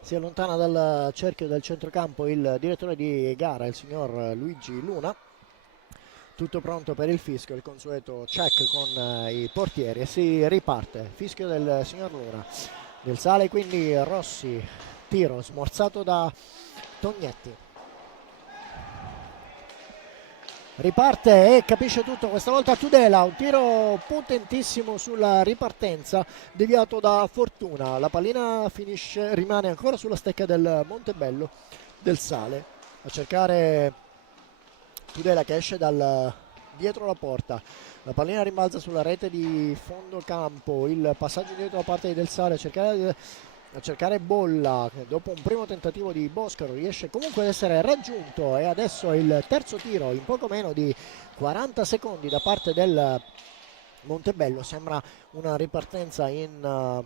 Si allontana dal cerchio del centrocampo il direttore di gara, il signor Luigi Luna. Tutto pronto per il fischio, il consueto check con i portieri, e si riparte. Fischio del signor Luna. Del Sale quindi Rossi, tiro smorzato da Tognetti. Riparte e capisce tutto, questa volta Tudela, un tiro potentissimo sulla ripartenza, deviato da Fortuna. La pallina rimane ancora sulla stecca del Montebello. Del Sale a cercare Tudela, che esce dietro la porta. La pallina rimbalza sulla rete di fondo campo, il passaggio dietro da parte di Del Sale a cercare Bolla. Dopo un primo tentativo di Boscaro riesce comunque ad essere raggiunto, e adesso il terzo tiro in poco meno di 40 secondi da parte del Montebello. Sembra una ripartenza in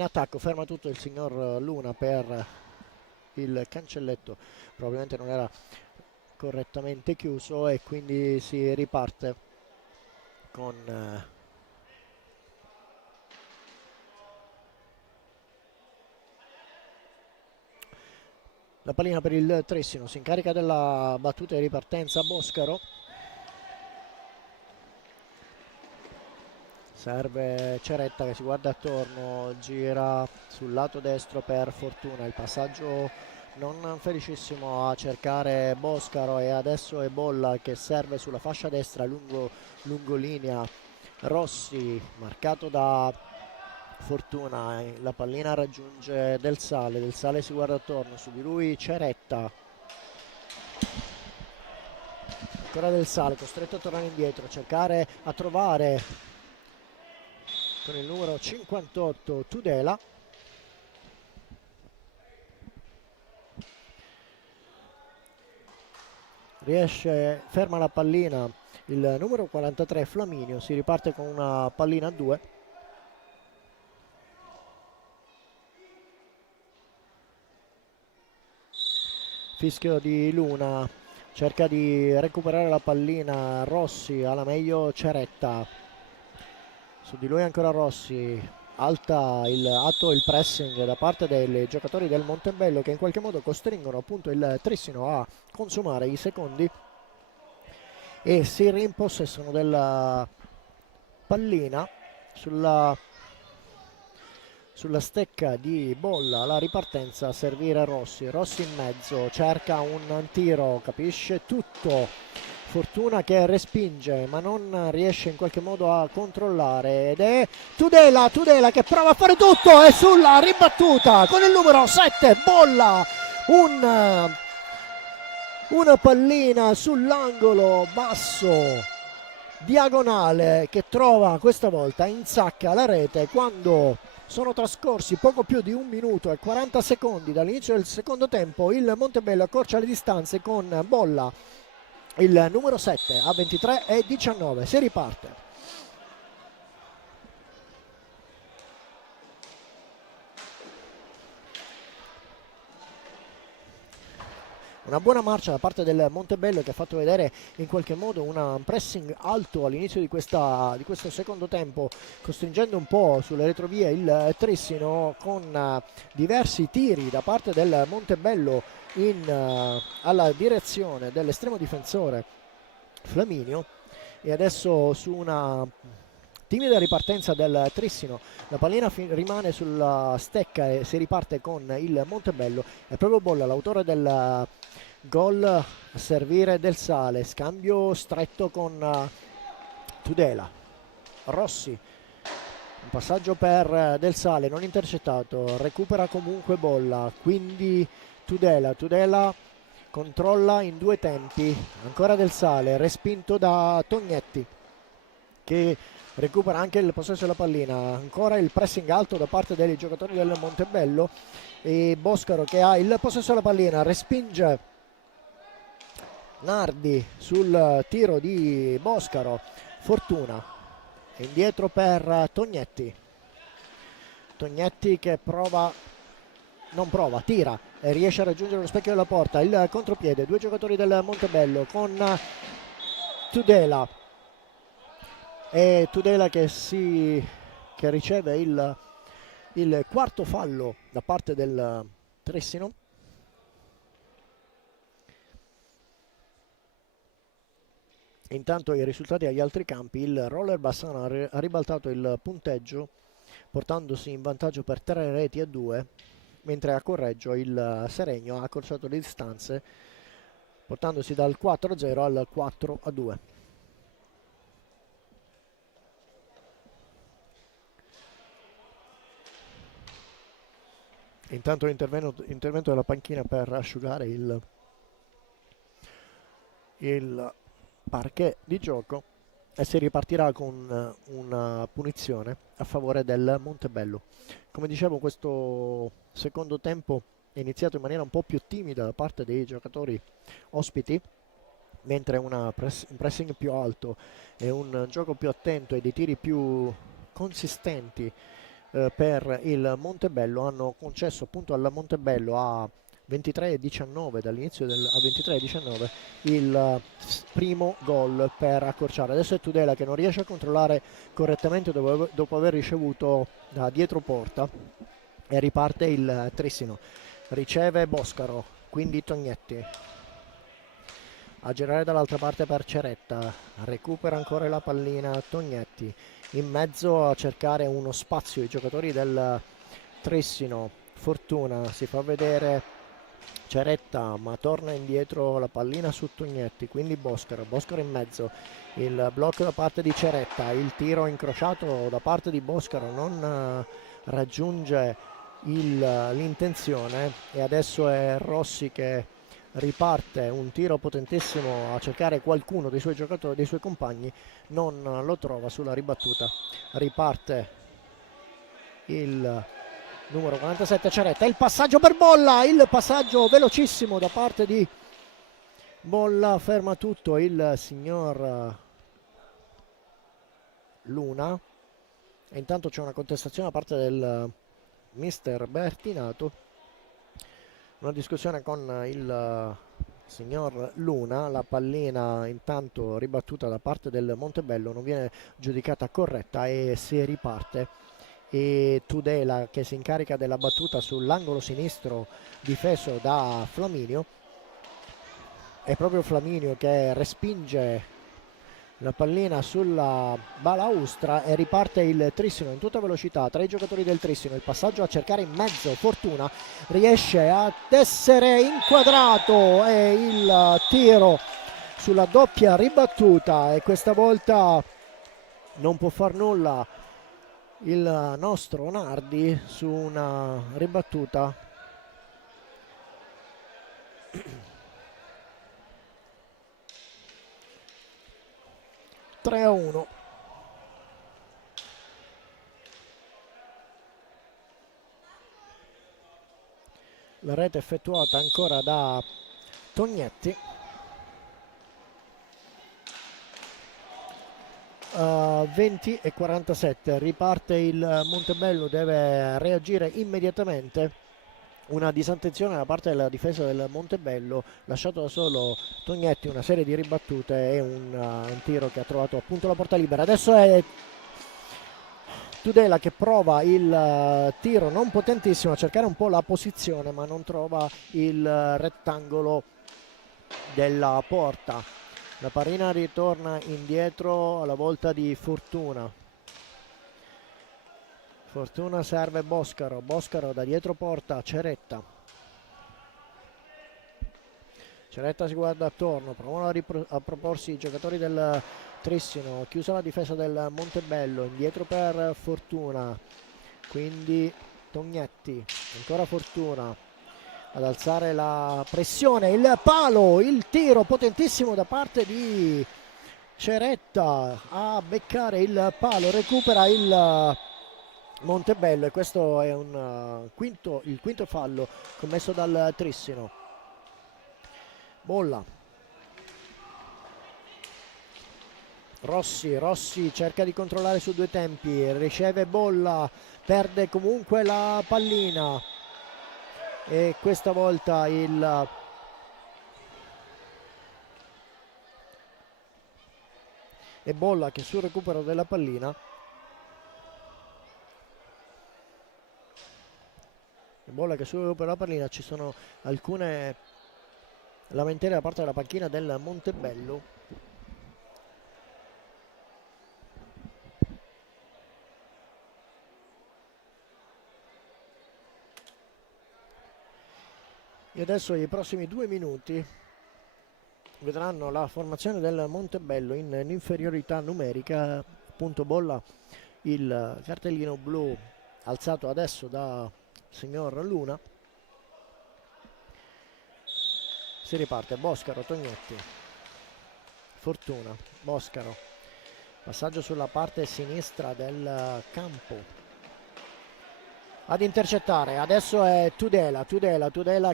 attacco. Ferma tutto il signor Luna per il cancelletto, probabilmente non era correttamente chiuso, e quindi si riparte con la pallina per il Trissino. Si incarica della battuta di ripartenza Boscaro. Serve Ceretta, che si guarda attorno, gira sul lato destro per Fortuna. Il passaggio non felicissimo a cercare Boscaro, e adesso è Bolla che serve sulla fascia destra lungo linea. Rossi marcato da Fortuna, la pallina raggiunge Del Sale si guarda attorno, su di lui Ceretta. Ancora Del Sale costretto a tornare indietro, a trovare con il numero 58 Tudela. Ferma la pallina il numero 43 Flaminio, si riparte con una pallina a 2. Fischio di Luna, cerca di recuperare la pallina Rossi, alla meglio Ceretta. Su di lui ancora Rossi, atto il pressing da parte dei giocatori del Montebello, che in qualche modo costringono appunto il Trissino a consumare i secondi, e si rimpossessano della pallina sulla stecca di Bolla. La ripartenza a servire Rossi in mezzo, cerca un tiro, capisce tutto Fortuna, che respinge ma non riesce in qualche modo a controllare, ed è Tudela che prova a fare tutto, e sulla ribattuta con il numero 7 Bolla una pallina sull'angolo basso diagonale, che trova questa volta, insacca la rete quando sono trascorsi poco più di 1 minuto e 40 secondi dall'inizio del secondo tempo. Il Montebello accorcia le distanze con Bolla, il numero 7, a 23 e 19. Si riparte. Una buona marcia da parte del Montebello, che ha fatto vedere in qualche modo un pressing alto all'inizio di questo secondo tempo, costringendo un po' sulle retrovie il Trissino, con diversi tiri da parte del Montebello alla direzione dell'estremo difensore Flaminio. E adesso, su una timida ripartenza del Trissino, la pallina rimane sulla stecca e si riparte con il Montebello. È proprio Bolla l'autore Gol a servire Del Sale, scambio stretto con Tudela. Rossi, un passaggio per Del Sale non intercettato, recupera comunque Bolla, quindi Tudela controlla in due tempi, ancora Del Sale, respinto da Tognetti che recupera anche il possesso della pallina, ancora il pressing alto da parte dei giocatori del Montebello e Boscaro che ha il possesso della pallina, respinge Nardi sul tiro di Boscaro, Fortuna indietro per Tognetti che tira e riesce a raggiungere lo specchio della porta, il contropiede, due giocatori del Montebello con Tudela e Tudela che riceve il quarto fallo da parte del Trissino. Intanto i risultati agli altri campi, il Roller Bassano ha ribaltato il punteggio portandosi in vantaggio per 3-2, mentre a Correggio il Seregno ha accorciato le distanze portandosi dal 4-0 al 4-2. Intanto intervento della panchina per asciugare il parquet di gioco e si ripartirà con una punizione a favore del Montebello. Come dicevo, questo secondo tempo è iniziato in maniera un po' più timida da parte dei giocatori ospiti, mentre un pressing più alto e un gioco più attento e dei tiri più consistenti per il Montebello hanno concesso appunto al Montebello a 23-19 dall'inizio a 23-19 il primo gol per accorciare. Adesso è Tudela che non riesce a controllare correttamente dopo aver ricevuto da dietro porta e riparte il Trissino, riceve Boscaro, quindi Tognetti a girare dall'altra parte per Ceretta, recupera ancora la pallina Tognetti, in mezzo a cercare uno spazio i giocatori del Trissino. Fortuna, si fa vedere Ceretta ma torna indietro la pallina su Tognetti, quindi Boscaro in mezzo, il blocco da parte di Ceretta, il tiro incrociato da parte di Boscaro non raggiunge l'intenzione e adesso è Rossi che riparte un tiro potentissimo a cercare qualcuno dei suoi giocatori, dei suoi compagni, non lo trova sulla ribattuta, riparte il numero 47 Ceretta, il passaggio per Bolla, il passaggio velocissimo da parte di Bolla, ferma tutto il signor Luna e intanto c'è una contestazione da parte del mister Bertinato, una discussione con il signor Luna, la pallina intanto ribattuta da parte del Montebello non viene giudicata corretta e si riparte e Tudela che si incarica della battuta sull'angolo sinistro difeso da Flaminio, è proprio Flaminio che respinge la pallina sulla balaustra e riparte il Trissino in tutta velocità tra i giocatori del Trissino, il passaggio a cercare in mezzo, Fortuna riesce ad essere inquadrato e il tiro sulla doppia ribattuta e questa volta non può far nulla il nostro Nardi su una ribattuta (3-1). La rete effettuata ancora da Tognetti. 20:47, riparte il Montebello, deve reagire immediatamente. Una disattenzione da parte della difesa del Montebello, lasciato da solo Tognetti, una serie di ribattute e un tiro che ha trovato appunto la porta libera. Adesso è Tudela che prova il tiro non potentissimo a cercare un po' la posizione ma non trova il rettangolo della porta. La pallina ritorna indietro alla volta di Fortuna. Fortuna serve Boscaro da dietro porta Ceretta. Ceretta si guarda attorno, provano a proporsi i giocatori del Trissino, chiusa la difesa del Montebello, indietro per Fortuna, quindi Tognetti, ancora Fortuna ad alzare la pressione, il palo, il tiro potentissimo da parte di Ceretta a beccare il palo, recupera il Montebello e questo è il quinto fallo commesso dal Trissino. Bolla, Rossi cerca di controllare su due tempi, riceve Bolla, perde comunque la pallina e questa volta è Bolla che sul recupero della pallina ci sono alcune lamentele da parte della panchina del Montebello. E adesso i prossimi 2 minuti vedranno la formazione del Montebello in inferiorità numerica, appunto Bolla, il cartellino blu alzato adesso da signor Luna. Si riparte, Boscaro, Tognetti, Fortuna, Boscaro, passaggio sulla parte sinistra del campo ad intercettare, adesso è Tudela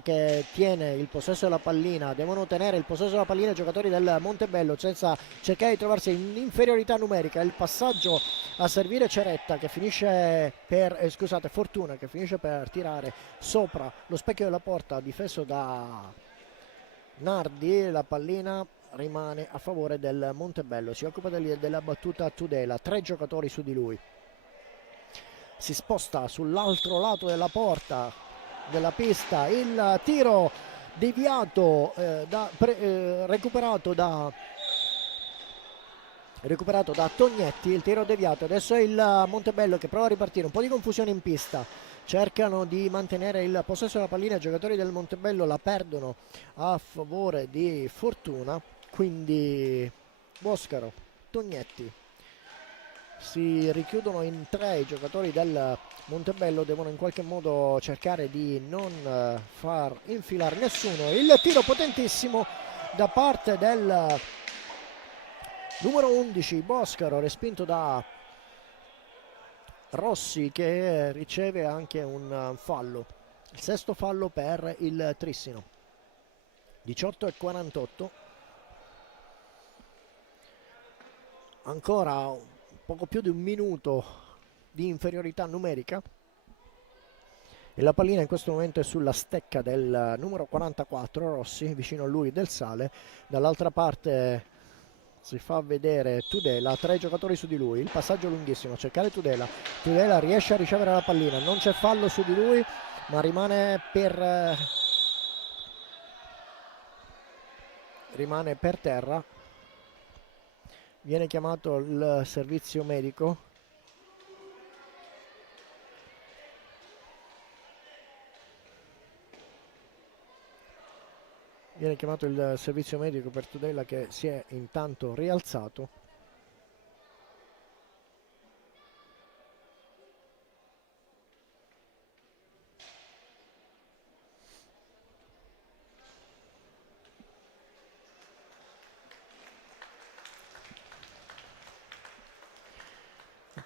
che tiene il possesso della pallina, devono tenere il possesso della pallina i giocatori del Montebello senza cercare di trovarsi in inferiorità numerica. Il passaggio a servire Ceretta che finisce per, Fortuna che finisce per tirare sopra lo specchio della porta difeso da Nardi, la pallina rimane a favore del Montebello, si occupa della battuta Tudela, 3 giocatori su di lui. Si sposta sull'altro lato della porta della pista, il tiro deviato recuperato da Tognetti, il tiro deviato. Adesso è il Montebello che prova a ripartire, un po' di confusione in pista, cercano di mantenere il possesso della pallina, i giocatori del Montebello la perdono a favore di Fortuna, quindi Boscaro, Tognetti si richiudono in 3 i giocatori del Montebello, devono in qualche modo cercare di non far infilare nessuno. Il tiro potentissimo da parte del numero 11 Boscaro, respinto da Rossi che riceve anche un fallo, il 6º fallo per il Trissino. 18:48, ancora poco più di un minuto di inferiorità numerica e la pallina in questo momento è sulla stecca del numero 44 Rossi, vicino a lui Del Sale. Dall'altra parte si fa vedere Tudela, 3 giocatori su di lui, il passaggio lunghissimo, cercare Tudela riesce a ricevere la pallina, non c'è fallo su di lui ma rimane per terra. Viene chiamato il servizio medico. Viene chiamato il servizio medico per Tudela che si è intanto rialzato.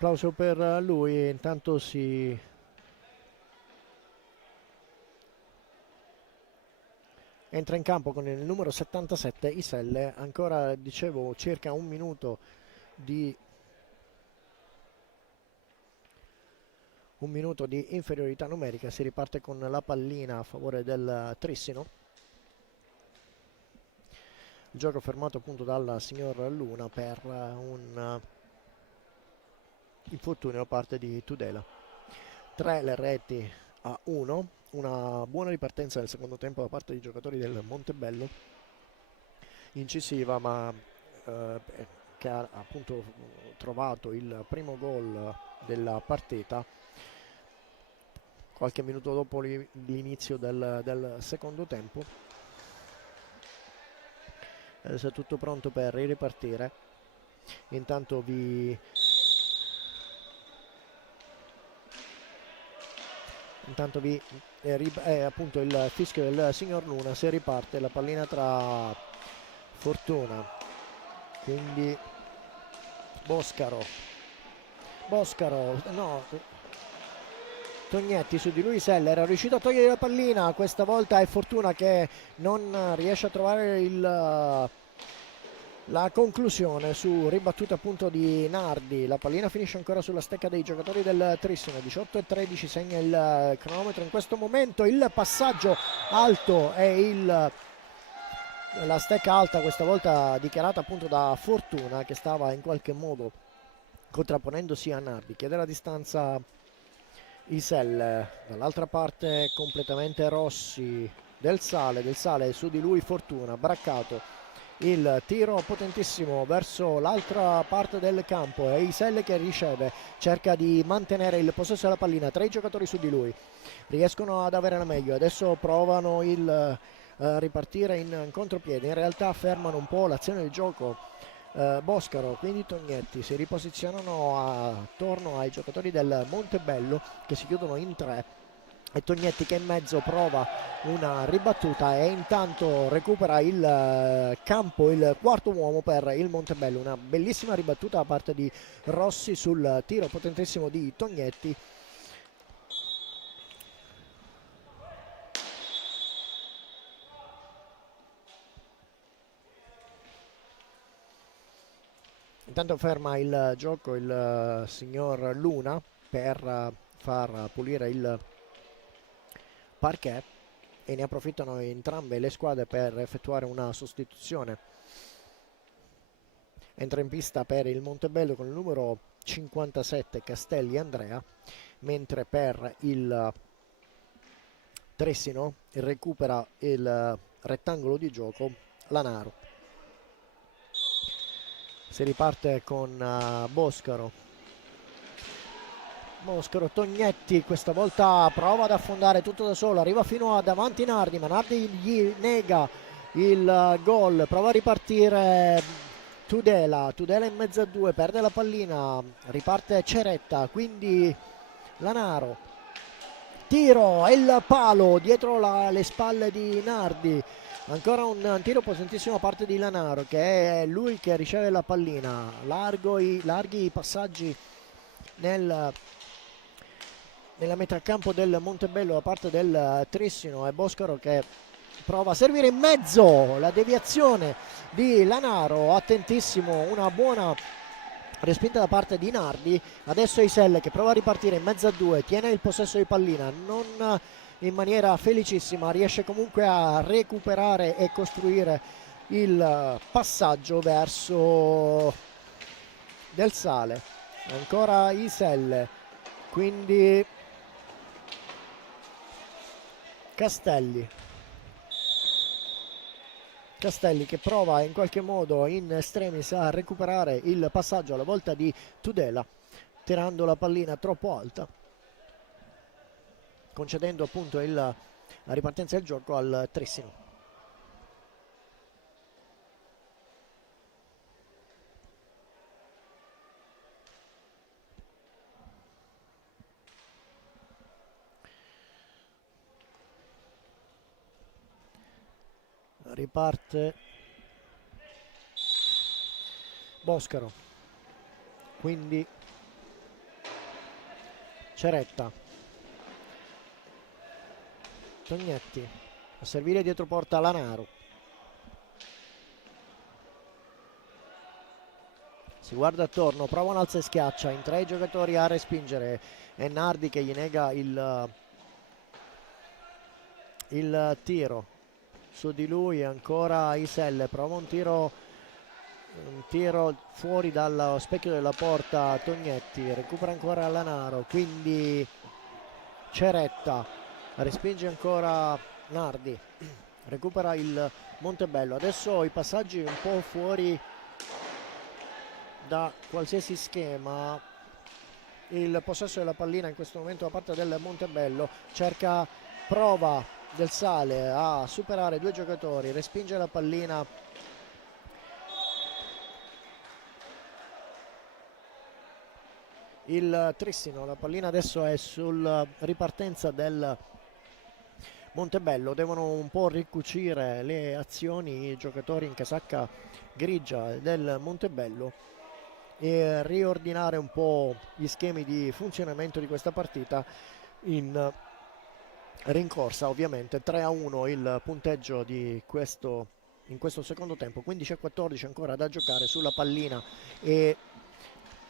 Applauso per lui, intanto si entra in campo con il numero 77 Iselle, ancora dicevo circa un minuto di inferiorità numerica, si riparte con la pallina a favore del Trissino. Il gioco fermato appunto dal signor Luna per un infortunio da parte di Tudela. 3 le reti a 1, una buona ripartenza nel secondo tempo da parte dei giocatori del Montebello, incisiva ma che ha appunto trovato il primo gol della partita qualche minuto dopo l'inizio del secondo tempo. Adesso è tutto pronto per ripartire. Intanto appunto il fischio del signor Luna, se riparte la pallina tra Fortuna, quindi Boscaro, no, Tognetti su di lui. Seller era riuscito a togliere la pallina, questa volta è Fortuna che non riesce a trovare la conclusione su ribattuta appunto di Nardi. La pallina finisce ancora sulla stecca dei giocatori del Trissino. 18:13 segna il cronometro in questo momento. Il passaggio alto e la stecca alta, questa volta dichiarata appunto da Fortuna, che stava in qualche modo contrapponendosi a Nardi. Chiede la distanza Isel, dall'altra parte completamente Rossi, Del Sale su di lui Fortuna, braccato, il tiro potentissimo verso l'altra parte del campo, è Isel che riceve, cerca di mantenere il possesso della pallina, 3 giocatori su di lui, riescono ad avere la meglio, adesso provano il ripartire in contropiede, in realtà fermano un po' l'azione del gioco. Boscaro, quindi Tognetti si riposizionano attorno ai giocatori del Montebello che si chiudono in 3 e Tognetti che in mezzo prova una ribattuta e intanto recupera il campo, il quarto uomo per il Montebello. Una bellissima ribattuta da parte di Rossi sul tiro potentissimo di Tognetti. Intanto ferma il gioco il signor Luna per far pulire il parquet e ne approfittano entrambe le squadre per effettuare una sostituzione. Entra in pista per il Montebello con il numero 57 Castelli Andrea, mentre per il Trissino recupera il rettangolo di gioco Lanaro. Si riparte con Boscaro, Tognetti questa volta prova ad affondare tutto da solo, arriva fino a davanti Nardi, ma Nardi gli nega il gol, prova a ripartire Tudela in mezzo a 2, perde la pallina, riparte Ceretta, quindi Lanaro, tiro e il palo dietro le spalle di Nardi. Ancora un tiro potentissimo da parte di Lanaro, che è lui che riceve la pallina, larghi i passaggi nella metà campo del Montebello da parte del Trissino, e Boscaro che prova a servire in mezzo, la deviazione di Lanaro, attentissimo, una buona respinta da parte di Nardi. Adesso Iselle che prova a ripartire in mezzo a 2, tiene il possesso di pallina, non in maniera felicissima, riesce comunque a recuperare e costruire il passaggio verso Del Sale. Ancora Iselle, quindi Castelli che prova in qualche modo in extremis a recuperare il passaggio alla volta di Tudela, tirando la pallina troppo alta, concedendo appunto la ripartenza del gioco al Trissino. Riparte Boscaro, quindi Ceretta, Tognetti a servire dietro porta Lanaro, si guarda attorno, prova un alza e schiaccia, in 3 giocatori a respingere, è Nardi che gli nega il tiro, su di lui ancora Iselle, prova un tiro fuori dallo specchio della porta Tognetti, recupera ancora Lanaro, quindi Ceretta respinge ancora Nardi, recupera il Montebello. Adesso i passaggi un po' fuori da qualsiasi schema, il possesso della pallina in questo momento da parte del Montebello, prova Del Sale a superare 2 giocatori, respinge la pallina il Trissino. La pallina adesso è sul ripartenza del Montebello, devono un po' ricucire le azioni i giocatori in casacca grigia del Montebello e riordinare un po' gli schemi di funzionamento di questa partita in rincorsa. Ovviamente 3-1 il punteggio di in questo secondo tempo, 15-14 ancora da giocare sulla pallina e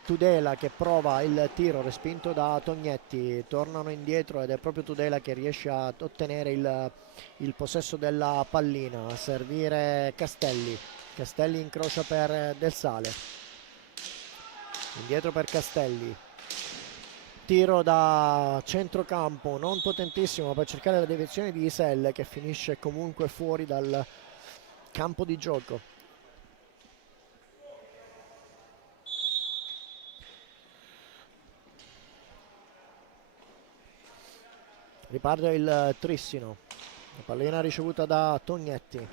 Tudela che prova il tiro respinto da Tognetti, tornano indietro ed è proprio Tudela che riesce ad ottenere il possesso della pallina, a servire Castelli. Castelli incrocia per Del Sale, indietro per Castelli, tiro da centrocampo non potentissimo per cercare la deviazione di Iselle che finisce comunque fuori dal campo di gioco. Riparte il Trissino, la pallina ricevuta da Tognetti,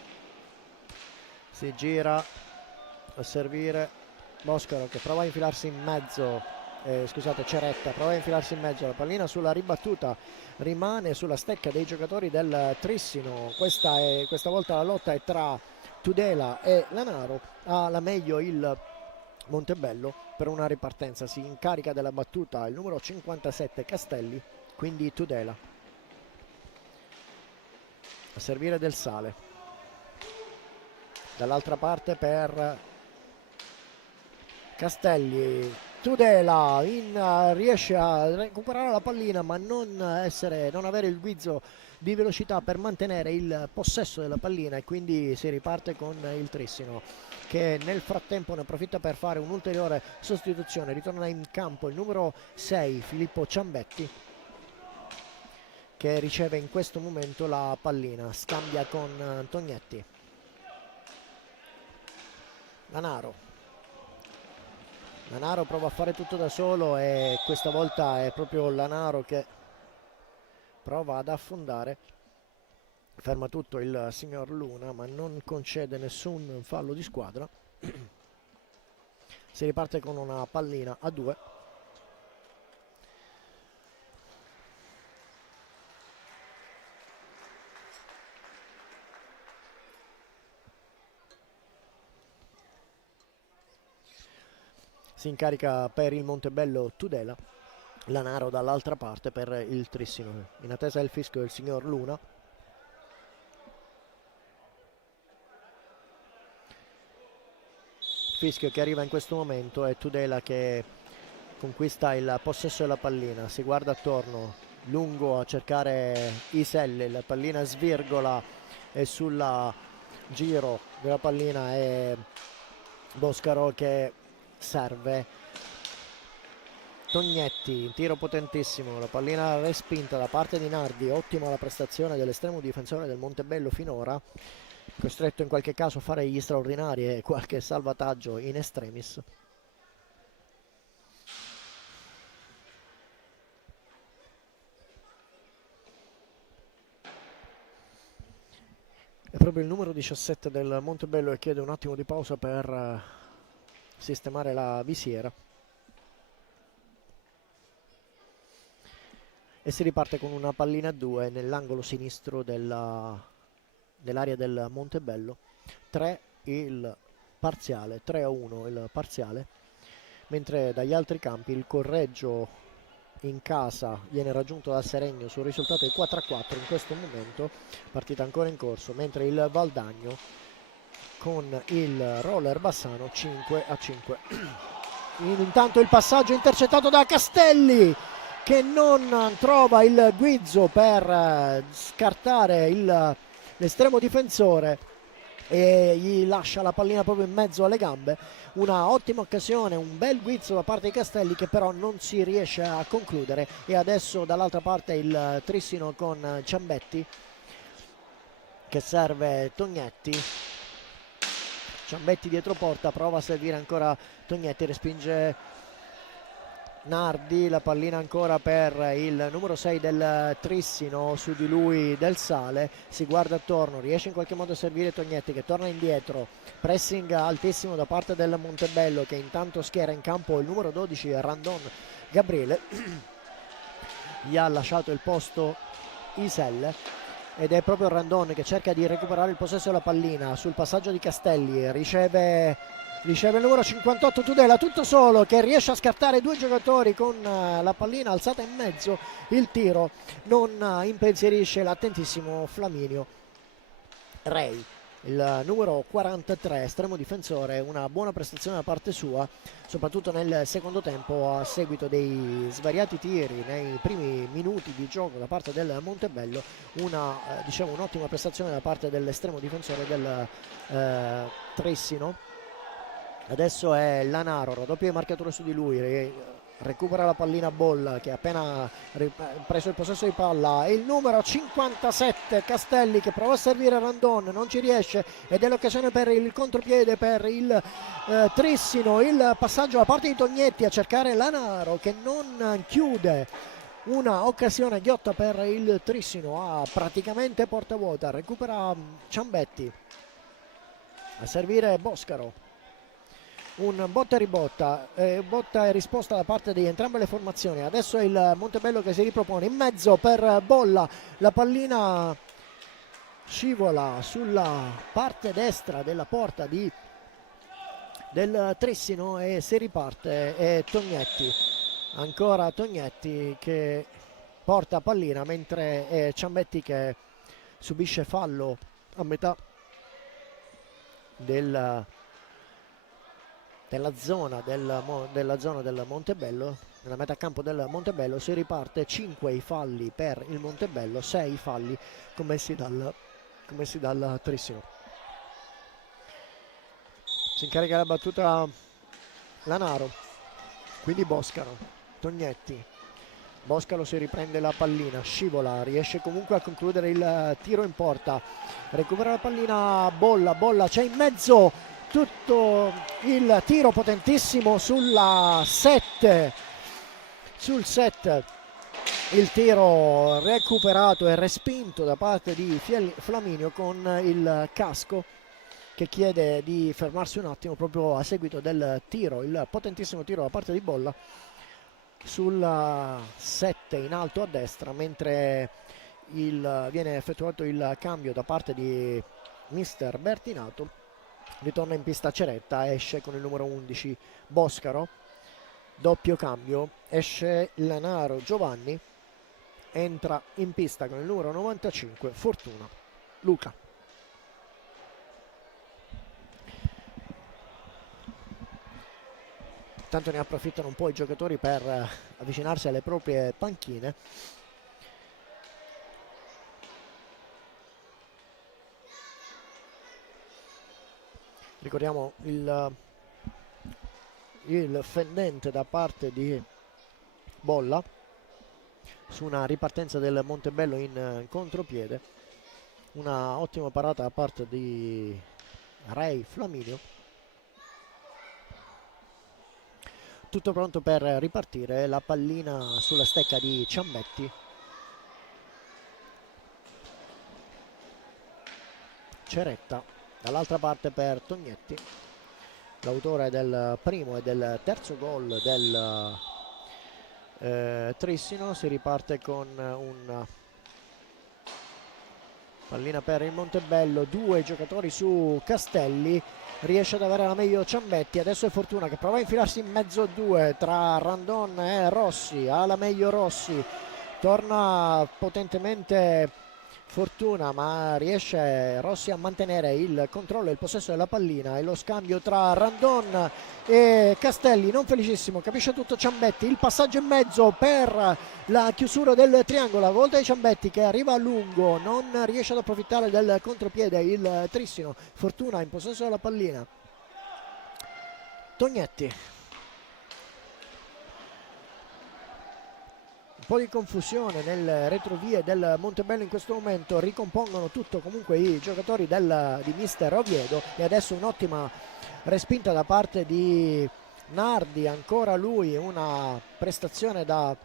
si gira a servire Boscaro che prova a infilarsi in mezzo, scusate, Ceretta prova a infilarsi in mezzo, la pallina sulla ribattuta rimane sulla stecca dei giocatori del Trissino. Questa volta la lotta è tra Tudela e Lanaro, ha la meglio il Montebello per una ripartenza, si incarica della battuta il numero 57 Castelli, quindi Tudela. A servire Del Sale, dall'altra parte per Castelli, Tudela riesce a recuperare la pallina ma non avere il guizzo di velocità per mantenere il possesso della pallina e quindi si riparte con il Trissino che nel frattempo ne approfitta per fare un'ulteriore sostituzione. Ritorna in campo il numero 6 Filippo Ciambetti che riceve in questo momento la pallina, scambia con Tognetti. Lanaro prova a fare tutto da solo e questa volta è proprio Lanaro che prova ad affondare, ferma tutto il signor Luna ma non concede nessun fallo di squadra. Si riparte con una pallina a 2. Si incarica per il Montebello Tudela, Lanaro dall'altra parte per il Trissino, in attesa del fischio del signor Luna. Fischio che arriva in questo momento è Tudela che conquista il possesso della pallina, si guarda attorno, lungo a cercare Iselle, la pallina svirgola e sul giro della pallina è Boscaro che serve Tognetti, tiro potentissimo, la pallina respinta da parte di Nardi, ottima la prestazione dell'estremo difensore del Montebello finora, costretto in qualche caso a fare gli straordinari e qualche salvataggio in extremis. È proprio il numero 17 del Montebello che chiede un attimo di pausa per sistemare la visiera e si riparte con una pallina a 2 nell'angolo sinistro dell'area del Montebello. 3 il parziale, 3-1 il parziale, mentre dagli altri campi il Correggio in casa viene raggiunto da Seregno sul risultato di 4-4 in questo momento, partita ancora in corso, mentre il Valdagno con il Roller Bassano 5-5. Intanto il passaggio intercettato da Castelli che non trova il guizzo per scartare l'estremo difensore e gli lascia la pallina proprio in mezzo alle gambe. Una ottima occasione, un bel guizzo da parte di Castelli che però non si riesce a concludere. E adesso dall'altra parte il Trissino con Ciambetti che serve Tognetti. Ciambetti dietro porta, prova a servire ancora Tognetti, respinge Nardi, la pallina ancora per il numero 6 del Trissino, su di lui Del Sale, si guarda attorno, riesce in qualche modo a servire Tognetti che torna indietro, pressing altissimo da parte del Montebello che intanto schiera in campo il numero 12 Randon Gabriele. Gli ha lasciato il posto Iselle ed è proprio Randon che cerca di recuperare il possesso della pallina sul passaggio di Castelli. Riceve il numero 58 Tudela, tutto solo, che riesce a scartare due giocatori con la pallina alzata in mezzo. Il tiro non impensierisce l'attentissimo Flaminio Rei. Il numero 43, estremo difensore, una buona prestazione da parte sua, soprattutto nel secondo tempo a seguito dei svariati tiri nei primi minuti di gioco da parte del Montebello. Diciamo un'ottima prestazione da parte dell'estremo difensore del Trissino. Adesso è Lanaro, raddoppia di marcatura su di lui, recupera la pallina Bolla che ha appena preso il possesso di palla. Il numero 57 Castelli che prova a servire Randon, non ci riesce ed è l'occasione per il contropiede per il Trissino. Il passaggio da parte di Tognetti a cercare Lanaro che non chiude. Una occasione ghiotta per il Trissino a praticamente porta vuota. Recupera Ciambetti, a servire Boscaro. Un botta e ribotta, botta e risposta da parte di entrambe le formazioni. Adesso è il Montebello che si ripropone in mezzo per Bolla. La pallina scivola sulla parte destra della porta del Trissino e si riparte. È Tognetti, ancora Tognetti che porta pallina, mentre è Ciambetti che subisce fallo a metà della zona del Montebello, nella metà campo del Montebello. Si riparte, 5 i falli per il Montebello, 6 i falli commessi dal Trissino. Si incarica la battuta Lanaro, quindi Boscaro, Tognetti. Boscaro si riprende la pallina, scivola, riesce comunque a concludere il tiro in porta, recupera la pallina Bolla c'è in mezzo. Tutto il tiro potentissimo sul set, il tiro recuperato e respinto da parte di Flaminio con il casco che chiede di fermarsi un attimo proprio a seguito del tiro, il potentissimo tiro da parte di Bolla sul 7 in alto a destra, mentre viene effettuato il cambio da parte di mister Bertinato. Ritorna in pista Ceretta, esce con il numero 11 Boscaro, doppio cambio, esce Lanaro Giovanni, entra in pista con il numero 95 Fortuna Luca. Tanto ne approfittano un po' i giocatori per avvicinarsi alle proprie panchine. Ricordiamo il fendente da parte di Bolla su una ripartenza del Montebello in contropiede. Una ottima parata da parte di Rei Flaminio. Tutto pronto per ripartire, la pallina sulla stecca di Ciambetti. Ceretta dall'altra parte per Tognetti, l'autore del primo e del terzo gol del Trissino. Si riparte con un pallina per il Montebello, due giocatori su Castelli, riesce ad avere la meglio Ciambetti. Adesso è Fortuna che prova a infilarsi in mezzo a due tra Randon e Rossi, ha la meglio Rossi, torna potentemente Fortuna, ma riesce Rossi a mantenere il controllo e il possesso della pallina, e lo scambio tra Randon e Castelli non felicissimo, capisce tutto Ciambetti, il passaggio in mezzo per la chiusura del triangolo, a volta di Ciambetti che arriva a lungo, non riesce ad approfittare del contropiede il Trissino. Fortuna in possesso della pallina, Tognetti. Un po' di confusione nelle retrovie del Montebello in questo momento, ricompongono tutto comunque i giocatori di mister Oviedo, e adesso un'ottima respinta da parte di Nardi, ancora lui, una prestazione da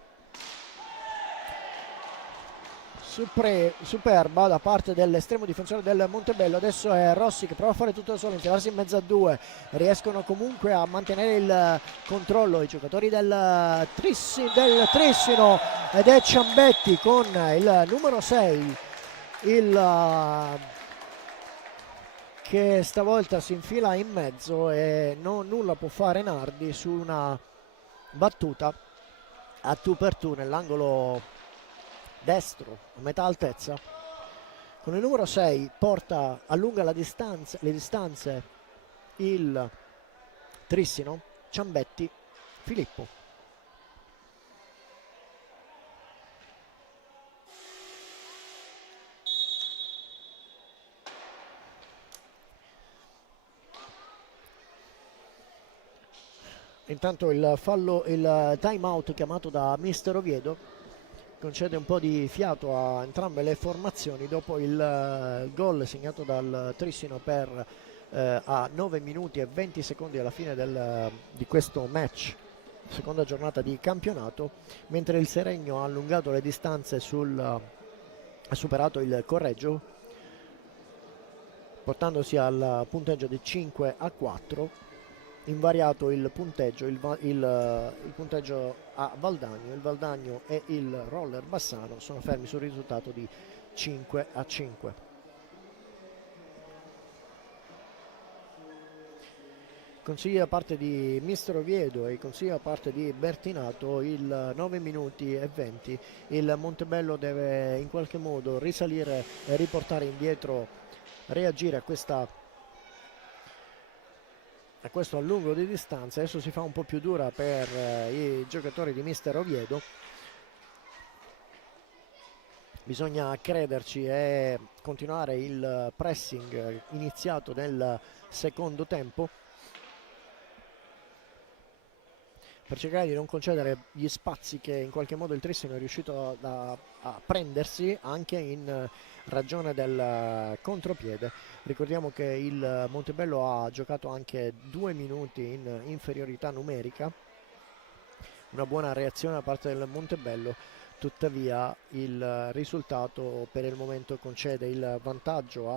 superba da parte dell'estremo difensore del Montebello. Adesso è Rossi che prova a fare tutto da solo, infilarsi in mezzo a due, riescono comunque a mantenere il controllo i giocatori del Trissino, ed è Ciambetti con il numero 6 che stavolta si infila in mezzo e nulla può fare Nardi su una battuta a tu per tu nell'angolo destro a metà altezza. Con il numero 6 allunga le distanze il Trissino. Ciambetti, Filippo. Intanto il time out chiamato da mister Oviedo concede un po' di fiato a entrambe le formazioni dopo il gol segnato dal Trissino a 9 minuti e 20 secondi alla fine di questo match, seconda giornata di campionato, mentre il Seregno ha allungato le distanze ha superato il Correggio portandosi al punteggio di 5-4, invariato il punteggio a Valdagno. Il Valdagno e il Roller Bassano sono fermi sul risultato di 5-5. Consigli da parte di mister Oviedo e consigli da parte di Bertinato. Il 9 minuti e 20 il Montebello deve in qualche modo risalire e riportare indietro, reagire a questo allungo di distanza. Adesso si fa un po' più dura per i giocatori di mister Oviedo. Bisogna crederci e continuare il pressing iniziato nel secondo tempo per cercare di non concedere gli spazi che in qualche modo il Trissino è riuscito a prendersi anche in ragione del contropiede. Ricordiamo che il Montebello ha giocato anche 2 minuti in inferiorità numerica, una buona reazione da parte del Montebello, tuttavia il risultato per il momento concede il vantaggio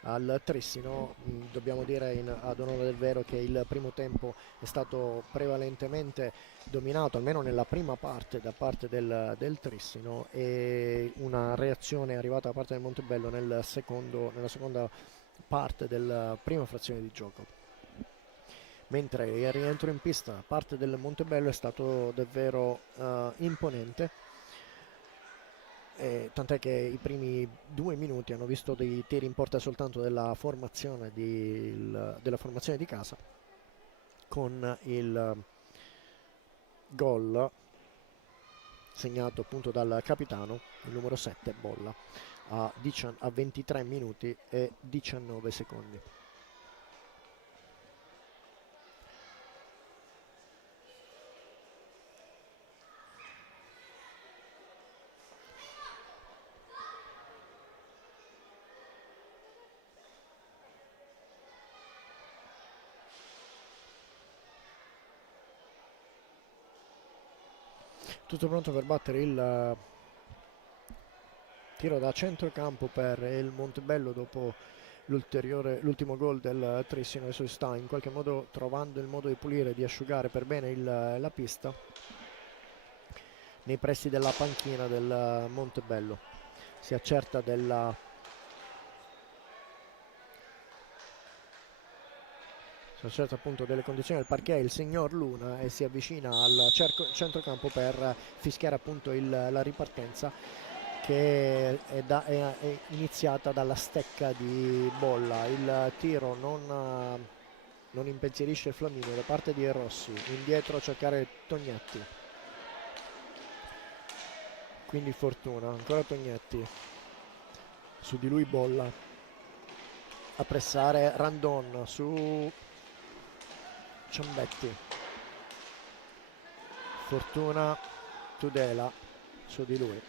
al Trissino. Dobbiamo dire ad onore del vero che il primo tempo è stato prevalentemente dominato, almeno nella prima parte, da parte del Trissino, e una reazione arrivata da parte del Montebello nella seconda parte della prima frazione di gioco, mentre il rientro in pista da parte del Montebello è stato davvero imponente. Tant'è che i primi 2 minuti hanno visto dei tiri in porta soltanto della formazione di casa, con il gol segnato appunto dal capitano, il numero 7 Bolla, a 23 minuti e 19 secondi. Tutto pronto per battere il tiro da centrocampo per il Montebello dopo l'ultimo gol del Trissino. Adesso si sta in qualche modo trovando il modo di pulire, di asciugare per bene la pista nei pressi della panchina del Montebello. Si accerta appunto delle condizioni del parquet il signor Luna e si avvicina al centrocampo per fischiare appunto la ripartenza, che è iniziata dalla stecca di Bolla. Il tiro non impensierisce il Flaminio da parte di Rossi, indietro a cercare Tognetti, quindi fortuna, ancora Tognetti, su di lui Bolla a pressare Randon su Ciambetti, fortuna Tudela su di lui.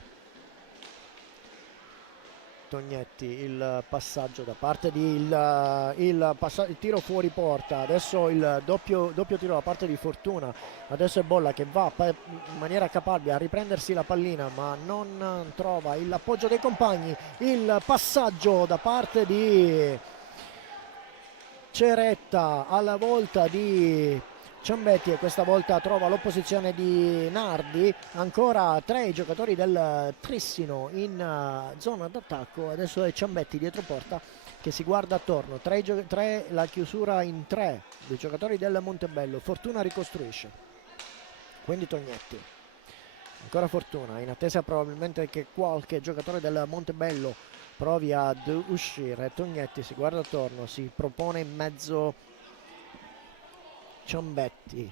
Tognetti, il passaggio da parte di il tiro fuori porta, adesso il doppio tiro da parte di Fortuna, adesso è Bolla che va in maniera caparbia a riprendersi la pallina ma non trova l'appoggio dei compagni, il passaggio da parte di Ceretta alla volta di Ciambetti e questa volta trova l'opposizione di Nardi, ancora 3 i giocatori del Trissino in zona d'attacco, adesso è Ciambetti dietro porta che si guarda attorno, 3 la chiusura in 3 dei giocatori del Montebello, Fortuna ricostruisce, quindi Tognetti, ancora Fortuna, in attesa probabilmente che qualche giocatore del Montebello provi ad uscire, Tognetti si guarda attorno, si propone in mezzo Ciambetti,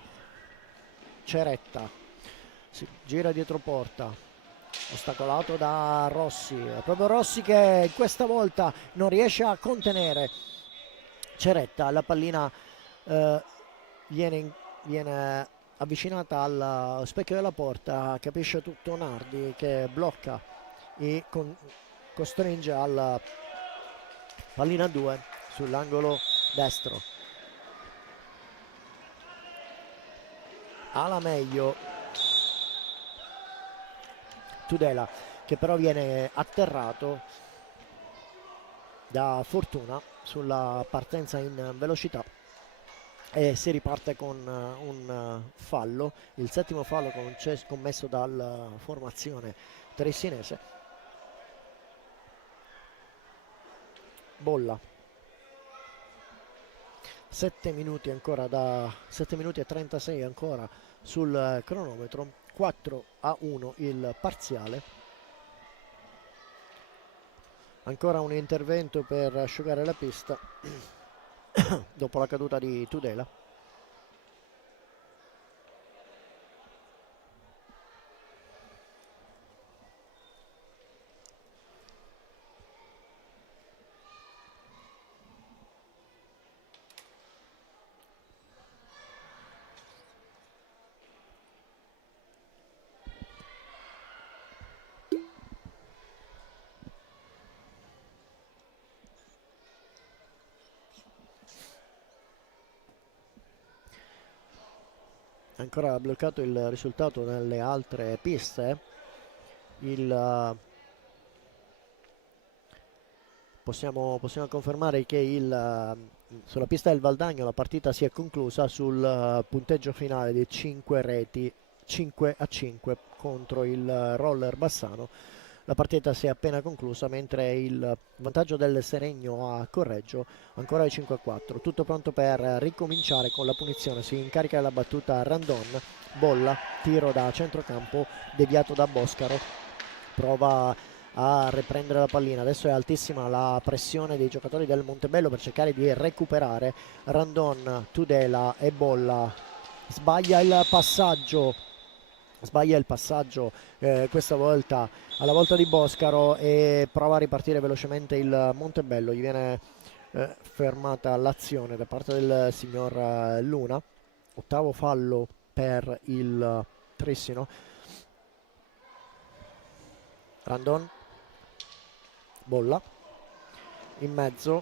Ceretta, si gira dietro porta, ostacolato da Rossi, è proprio Rossi che questa volta non riesce a contenere Ceretta, la pallina viene avvicinata al specchio della porta, capisce tutto Nardi che blocca e costringe alla pallina 2 sull'angolo destro. Alla meglio Tudela che però viene atterrato da Fortuna sulla partenza in velocità e si riparte con un fallo, il settimo fallo commesso dalla formazione tressinese. Bolla, 7 minuti e 36 ancora sul cronometro, 4-1 il parziale. Ancora un intervento per asciugare la pista dopo la caduta di Tudela. Ancora bloccato il risultato nelle altre piste. Possiamo confermare che sulla pista del Valdagno la partita si è conclusa sul punteggio finale di 5 reti, 5-5 contro il Roller Bassano. La partita si è appena conclusa mentre il vantaggio del Seregno a Correggio ancora è 5-4. Tutto pronto per ricominciare con la punizione. Si incarica della battuta Randon. Bolla, tiro da centrocampo deviato da Boscaro. Prova a riprendere la pallina. Adesso è altissima la pressione dei giocatori del Montebello per cercare di recuperare. Randon, Tudela e Bolla. Sbaglia il passaggio questa volta alla volta di Boscaro e prova a ripartire velocemente il Montebello, gli viene fermata l'azione da parte del signor Luna. Ottavo fallo per il Trissino. Randon, Bolla in mezzo,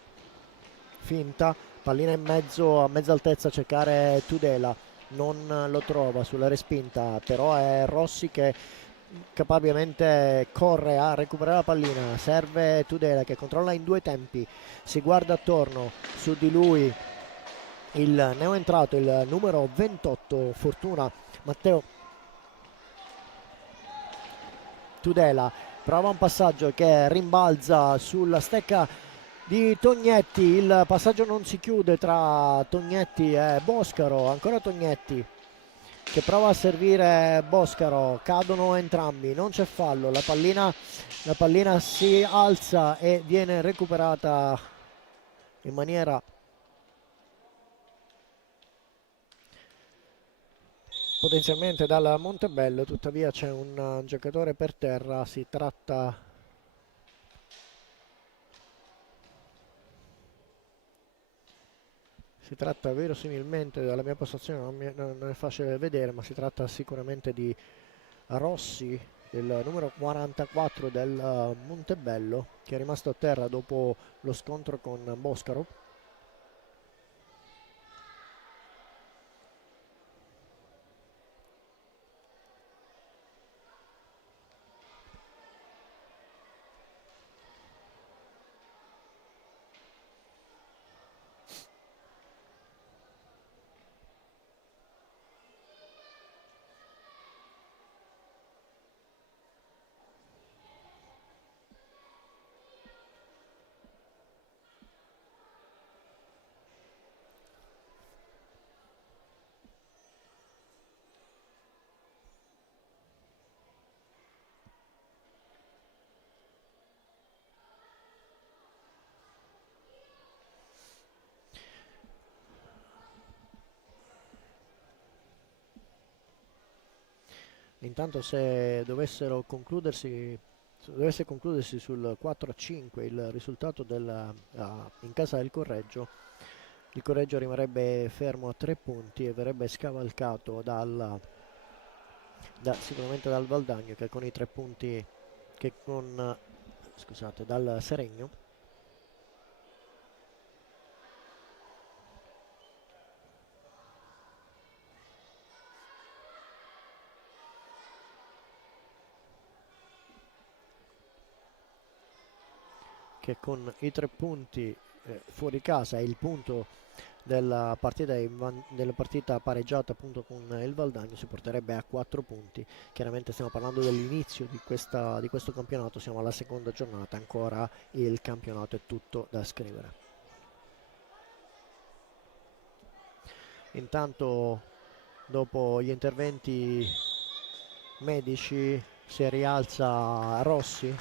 finta, pallina in mezzo a mezza altezza a cercare Tudela, non lo trova sulla respinta, però è Rossi che caparbiamente corre a recuperare la pallina, serve Tudela che controlla in 2 tempi, si guarda attorno, su di lui il neoentrato, il numero 28 Fortuna Matteo Tudela, prova un passaggio che rimbalza sulla stecca di Tognetti, il passaggio non si chiude tra Tognetti e Boscaro, ancora Tognetti che prova a servire Boscaro, cadono entrambi, non c'è fallo, la pallina si alza e viene recuperata in maniera potenzialmente dal Montebello, tuttavia c'è un giocatore per terra, si tratta verosimilmente, dalla mia postazione non è facile vedere, ma si tratta sicuramente di Rossi il numero 44 del Montebello, che è rimasto a terra dopo lo scontro con Boscaro. Intanto se dovesse concludersi sul 4-5 il risultato in casa del Correggio, il Correggio rimarrebbe fermo a 3 punti e verrebbe scavalcato sicuramente dal Valdagno, che con i 3 punti dal Seregno, che con i 3 punti fuori casa e il punto della partita pareggiata appunto con il Valdagno si porterebbe a 4 punti. Chiaramente stiamo parlando dell'inizio di questo campionato, siamo alla seconda giornata, ancora il campionato è tutto da scrivere. Intanto, dopo gli interventi medici, si rialza Rossi,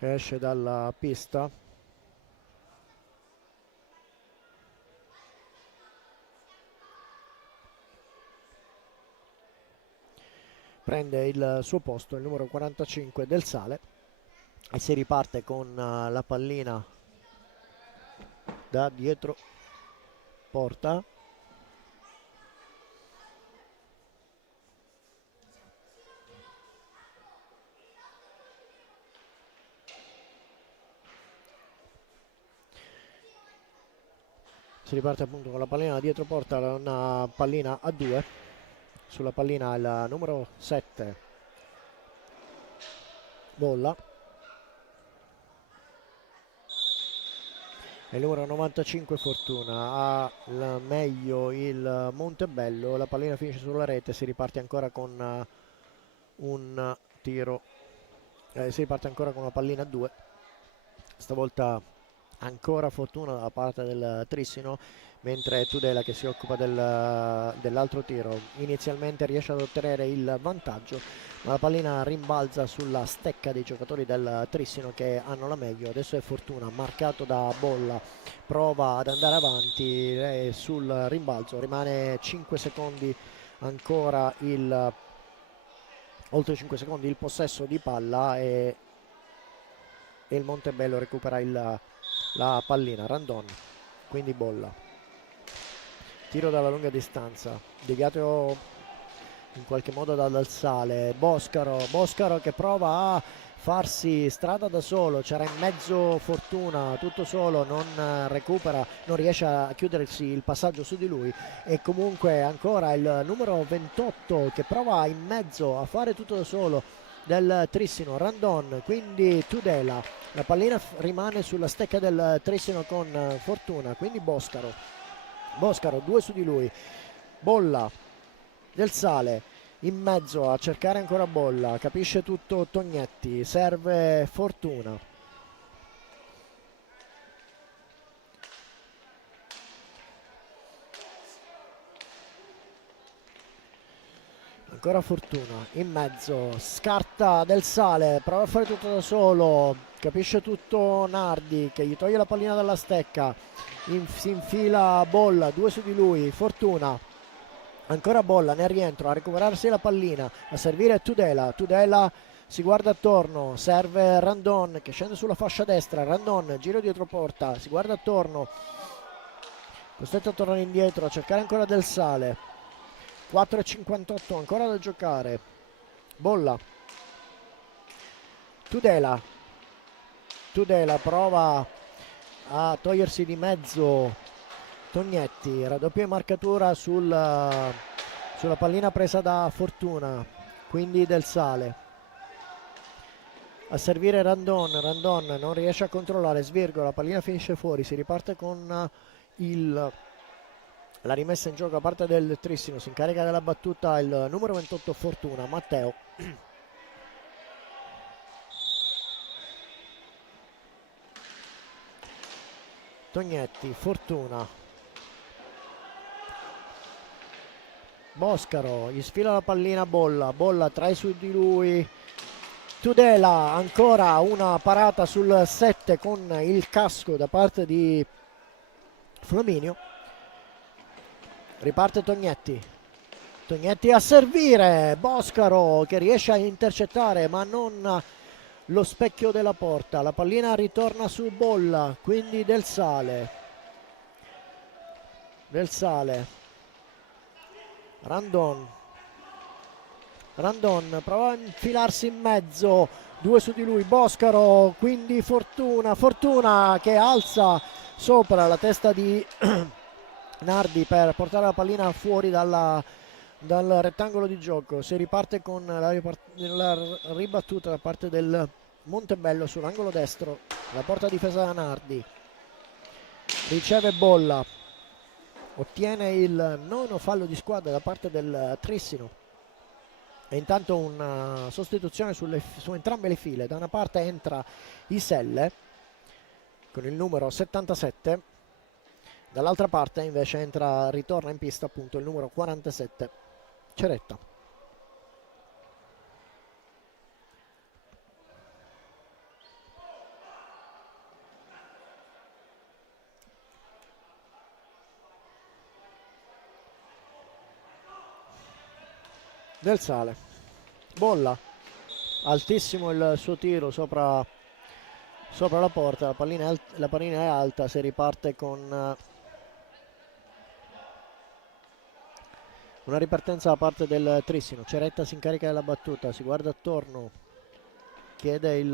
che esce dalla pista. Prende il suo posto il numero 45 del Sale e si riparte con la pallina da dietro porta. Si riparte appunto con la pallina dietro porta, una pallina a 2. Sulla pallina il numero 7 Bolla e il numero 95 Fortuna. Ha meglio il Montebello, la pallina finisce sulla rete, si riparte ancora con un tiro, si riparte ancora con una pallina a 2. Stavolta ancora Fortuna da parte del Trissino, mentre Tudela, che si occupa dell'altro tiro, inizialmente riesce ad ottenere il vantaggio, ma la pallina rimbalza sulla stecca dei giocatori del Trissino che hanno la meglio. Adesso è Fortuna, marcato da Bolla, prova ad andare avanti e sul rimbalzo rimane 5 secondi ancora oltre 5 secondi il possesso di palla e il Montebello recupera la pallina. Randon, quindi Bolla, tiro dalla lunga distanza, deviato in qualche modo dal Sale. Boscaro che prova a farsi strada da solo, c'era in mezzo Fortuna, tutto solo, non recupera, non riesce a chiudersi il passaggio su di lui, e comunque ancora il numero 28 che prova in mezzo a fare tutto da solo del Trissino, Randon, quindi Tudela. La pallina rimane sulla stecca del Trissino con Fortuna, quindi Boscaro, 2 su di lui. Bolla del Sale in mezzo a cercare ancora Bolla, capisce tutto Tognetti, serve Fortuna. Ancora Fortuna in mezzo, scarta del Sale, prova a fare tutto da solo, capisce tutto Nardi che gli toglie la pallina dalla stecca, si infila Bolla, 2 su di lui. Fortuna, ancora Bolla nel rientro a recuperarsi la pallina, a servire Tudela si guarda attorno, serve Randon che scende sulla fascia destra, Randon giro dietro porta, si guarda attorno, costretto a tornare indietro, a cercare ancora Del Sale. 4,58 ancora da giocare. Bolla, Tudela prova a togliersi di mezzo Tognetti, raddoppia in marcatura sulla pallina presa da Fortuna, quindi Del Sale a servire Randon non riesce a controllare, svirgola, la pallina finisce fuori, si riparte con la rimessa in gioco da parte del Trissino, si incarica della battuta il numero 28 Fortuna, Matteo. Tognetti, Fortuna, Boscaro, gli sfila la pallina Bolla trae su di lui Tudela, ancora una parata sul 7 con il casco da parte di Flaminio. Riparte Tognetti a servire, Boscaro che riesce a intercettare ma non lo specchio della porta, la pallina ritorna su Bolla, quindi Del Sale, Randon prova a infilarsi in mezzo, due su di lui, Boscaro, quindi Fortuna che alza sopra la testa di Nardi per portare la pallina fuori dal rettangolo di gioco. Si riparte con la ribattuta da parte del Montebello sull'angolo destro, la porta difesa da Nardi, riceve Bolla, ottiene il nono fallo di squadra da parte del Trissino e intanto una sostituzione su entrambe le file. Da una parte entra Iselle con il numero 77, dall'altra parte invece ritorna in pista appunto il numero 47 Ceretta. Del Sale, Bolla, altissimo il suo tiro sopra la porta, la pallina è alta, si riparte con una ripartenza da parte del Trissino. Ceretta si incarica della battuta, si guarda attorno, chiede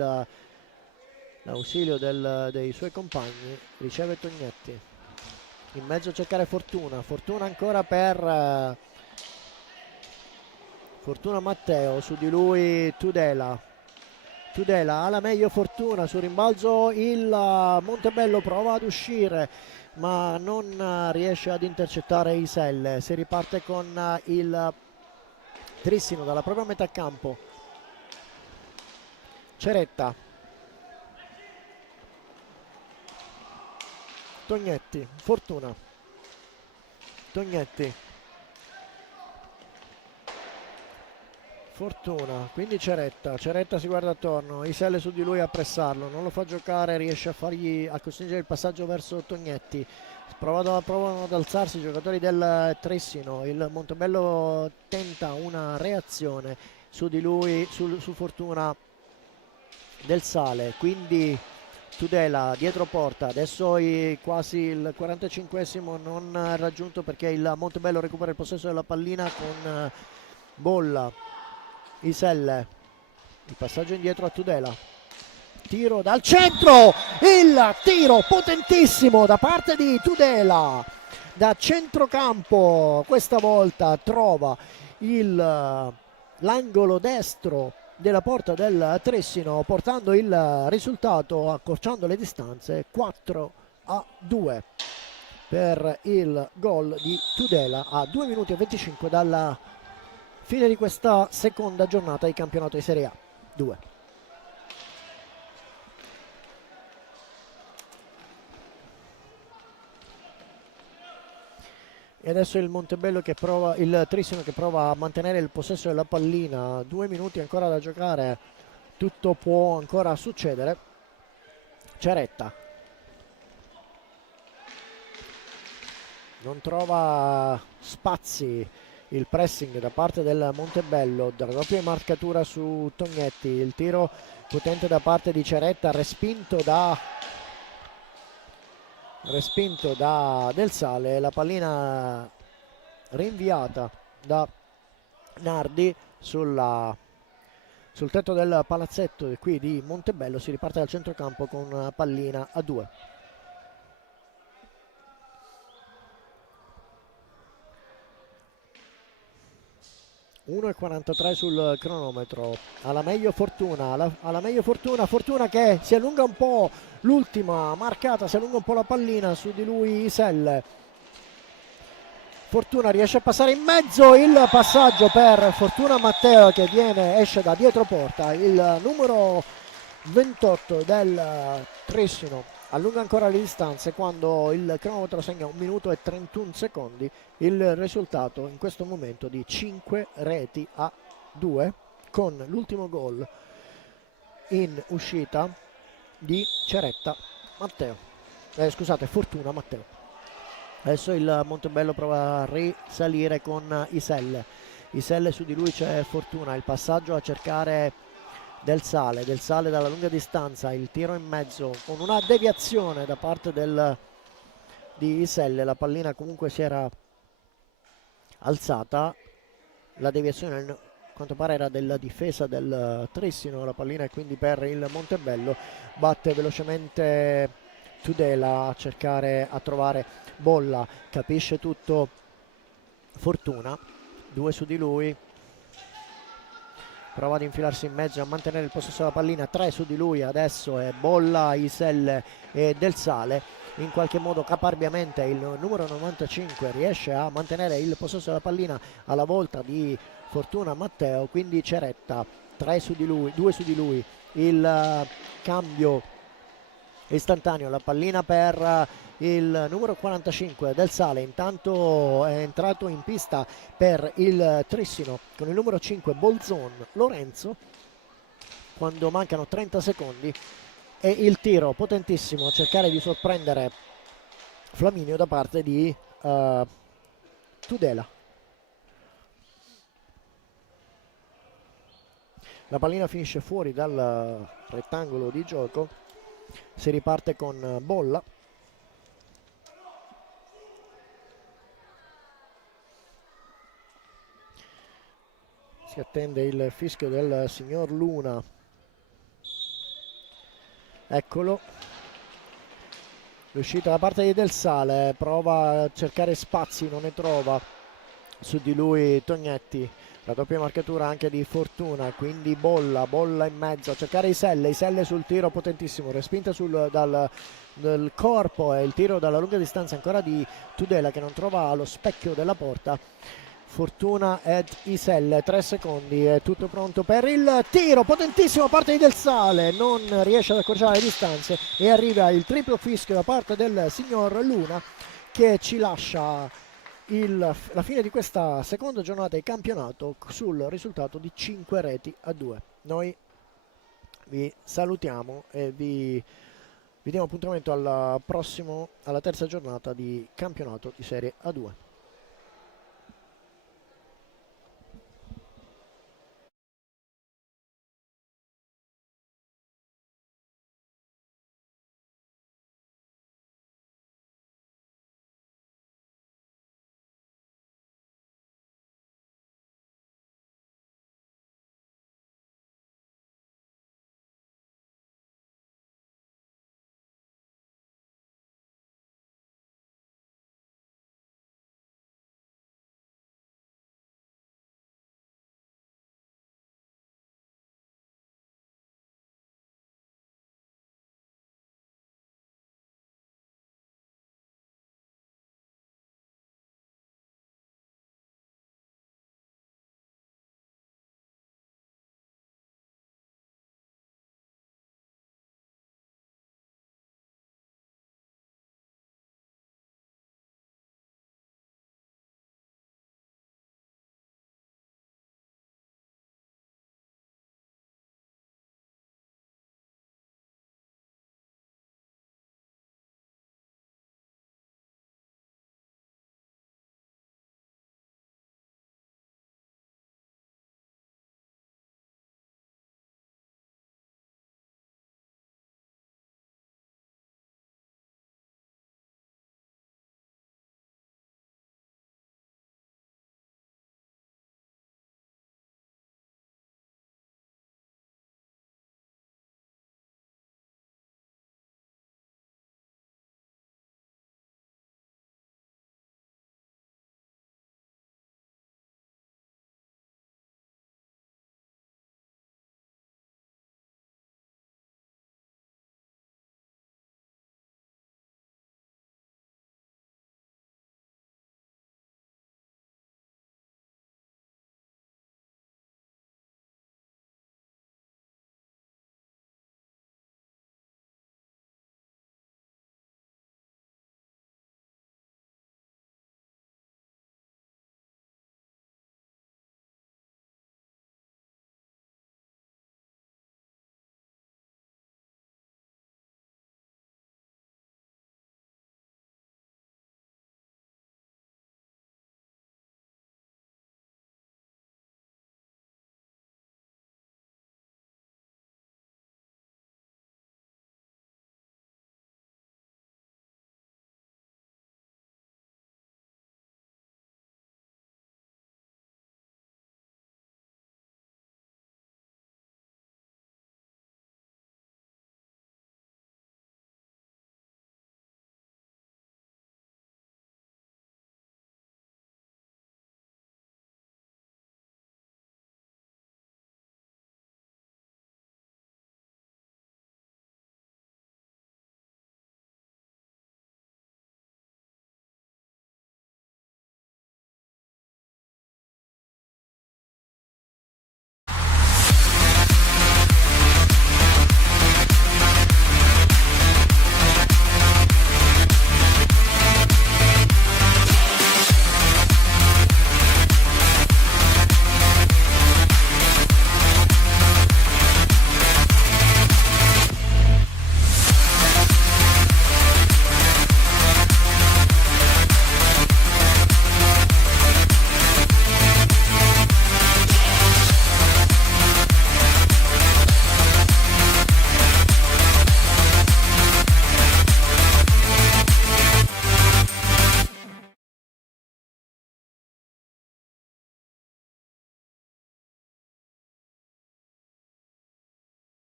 l'ausilio dei suoi compagni, riceve Tognetti, in mezzo a cercare Fortuna ancora per Fortuna Matteo, su di lui Tudela ha la meglio Fortuna, sul rimbalzo il Montebello prova ad uscire ma non riesce ad intercettare Iselle. Si riparte con il Trissino dalla propria metà campo. Ceretta, Tognetti, Fortuna, quindi Ceretta si guarda attorno, Iselle su di lui a pressarlo, non lo fa giocare, riesce a costringere il passaggio verso Tognetti, provano ad alzarsi i giocatori del Trissino, il Montebello tenta una reazione su di lui, su Fortuna Del Sale, quindi Tudela dietro porta, adesso quasi il 45esimo non raggiunto perché il Montebello recupera il possesso della pallina con Bolla, Iselle, il passaggio indietro a Tudela, tiro dal centro, il tiro potentissimo da parte di Tudela da centrocampo, questa volta trova l'angolo destro della porta del Trissino, portando il risultato, accorciando le distanze, 4-2 per il gol di Tudela a 2 minuti e 25 dalla fine di questa seconda giornata di campionato di Serie A 2. E adesso il Montebello il Trissino che prova a mantenere il possesso della pallina, 2 minuti ancora da giocare, tutto può ancora succedere. Ceretta non trova spazi il pressing da parte del Montebello, doppia marcatura su Tognetti, il tiro potente da parte di Ceretta, respinto da Del Sale, la pallina rinviata da Nardi sul tetto del palazzetto qui di Montebello. Si riparte dal centrocampo con una pallina a 2. e 43 sul cronometro. Alla meglio Fortuna, Fortuna che si allunga un po', l'ultima marcata, si allunga un po' la pallina, su di lui Iselle. Fortuna riesce a passare in mezzo, il passaggio per Fortuna Matteo che esce da dietro porta, il numero 28 del Trissino allunga ancora le distanze quando il cronometro segna 1 minuto e 31 secondi, il risultato in questo momento di 5 reti a 2 con l'ultimo gol in uscita di Ceretta Matteo, Fortuna Matteo. Adesso il Montebello prova a risalire con Iselle su di lui c'è Fortuna, il passaggio a cercare Del Sale dalla lunga distanza, il tiro in mezzo con una deviazione da parte di Iselle, la pallina comunque si era alzata, la deviazione a quanto pare era della difesa del Trissino, la pallina è quindi per il Montebello, batte velocemente Tudela a trovare Bolla, capisce tutto Fortuna, 2 su di lui, prova ad infilarsi in mezzo e a mantenere il possesso della pallina, 3 su di lui adesso è Bolla, Iselle e Del Sale. In qualche modo caparbiamente il numero 95 riesce a mantenere il possesso della pallina alla volta di Fortuna Matteo, quindi Ceretta 2 su di lui, il cambio istantaneo, la pallina per il numero 45 Del Sale, intanto è entrato in pista per il Trissino con il numero 5 Bolzon Lorenzo quando mancano 30 secondi e il tiro potentissimo a cercare di sorprendere Flaminio da parte di Tudela. La pallina finisce fuori dal rettangolo di gioco, si riparte con Bolla. Si attende il fischio del signor Luna. Eccolo. L'uscita da parte di Del Sale, prova a cercare spazi, non ne trova. Su di lui Tognetti, la doppia marcatura anche di Fortuna, quindi Bolla in mezzo, a cercare Iselle sul tiro potentissimo, respinta dal corpo e il tiro dalla lunga distanza ancora di Tudela che non trova lo specchio della porta. Fortuna ed Iselle, 3 secondi, è tutto pronto per il tiro potentissimo da parte di Del Sale, non riesce ad accorciare le distanze e arriva il triplo fischio da parte del signor Luna che ci lascia la fine di questa seconda giornata di campionato sul risultato di 5 reti a 2. Noi vi salutiamo e vi diamo appuntamento alla terza giornata di campionato di Serie A2.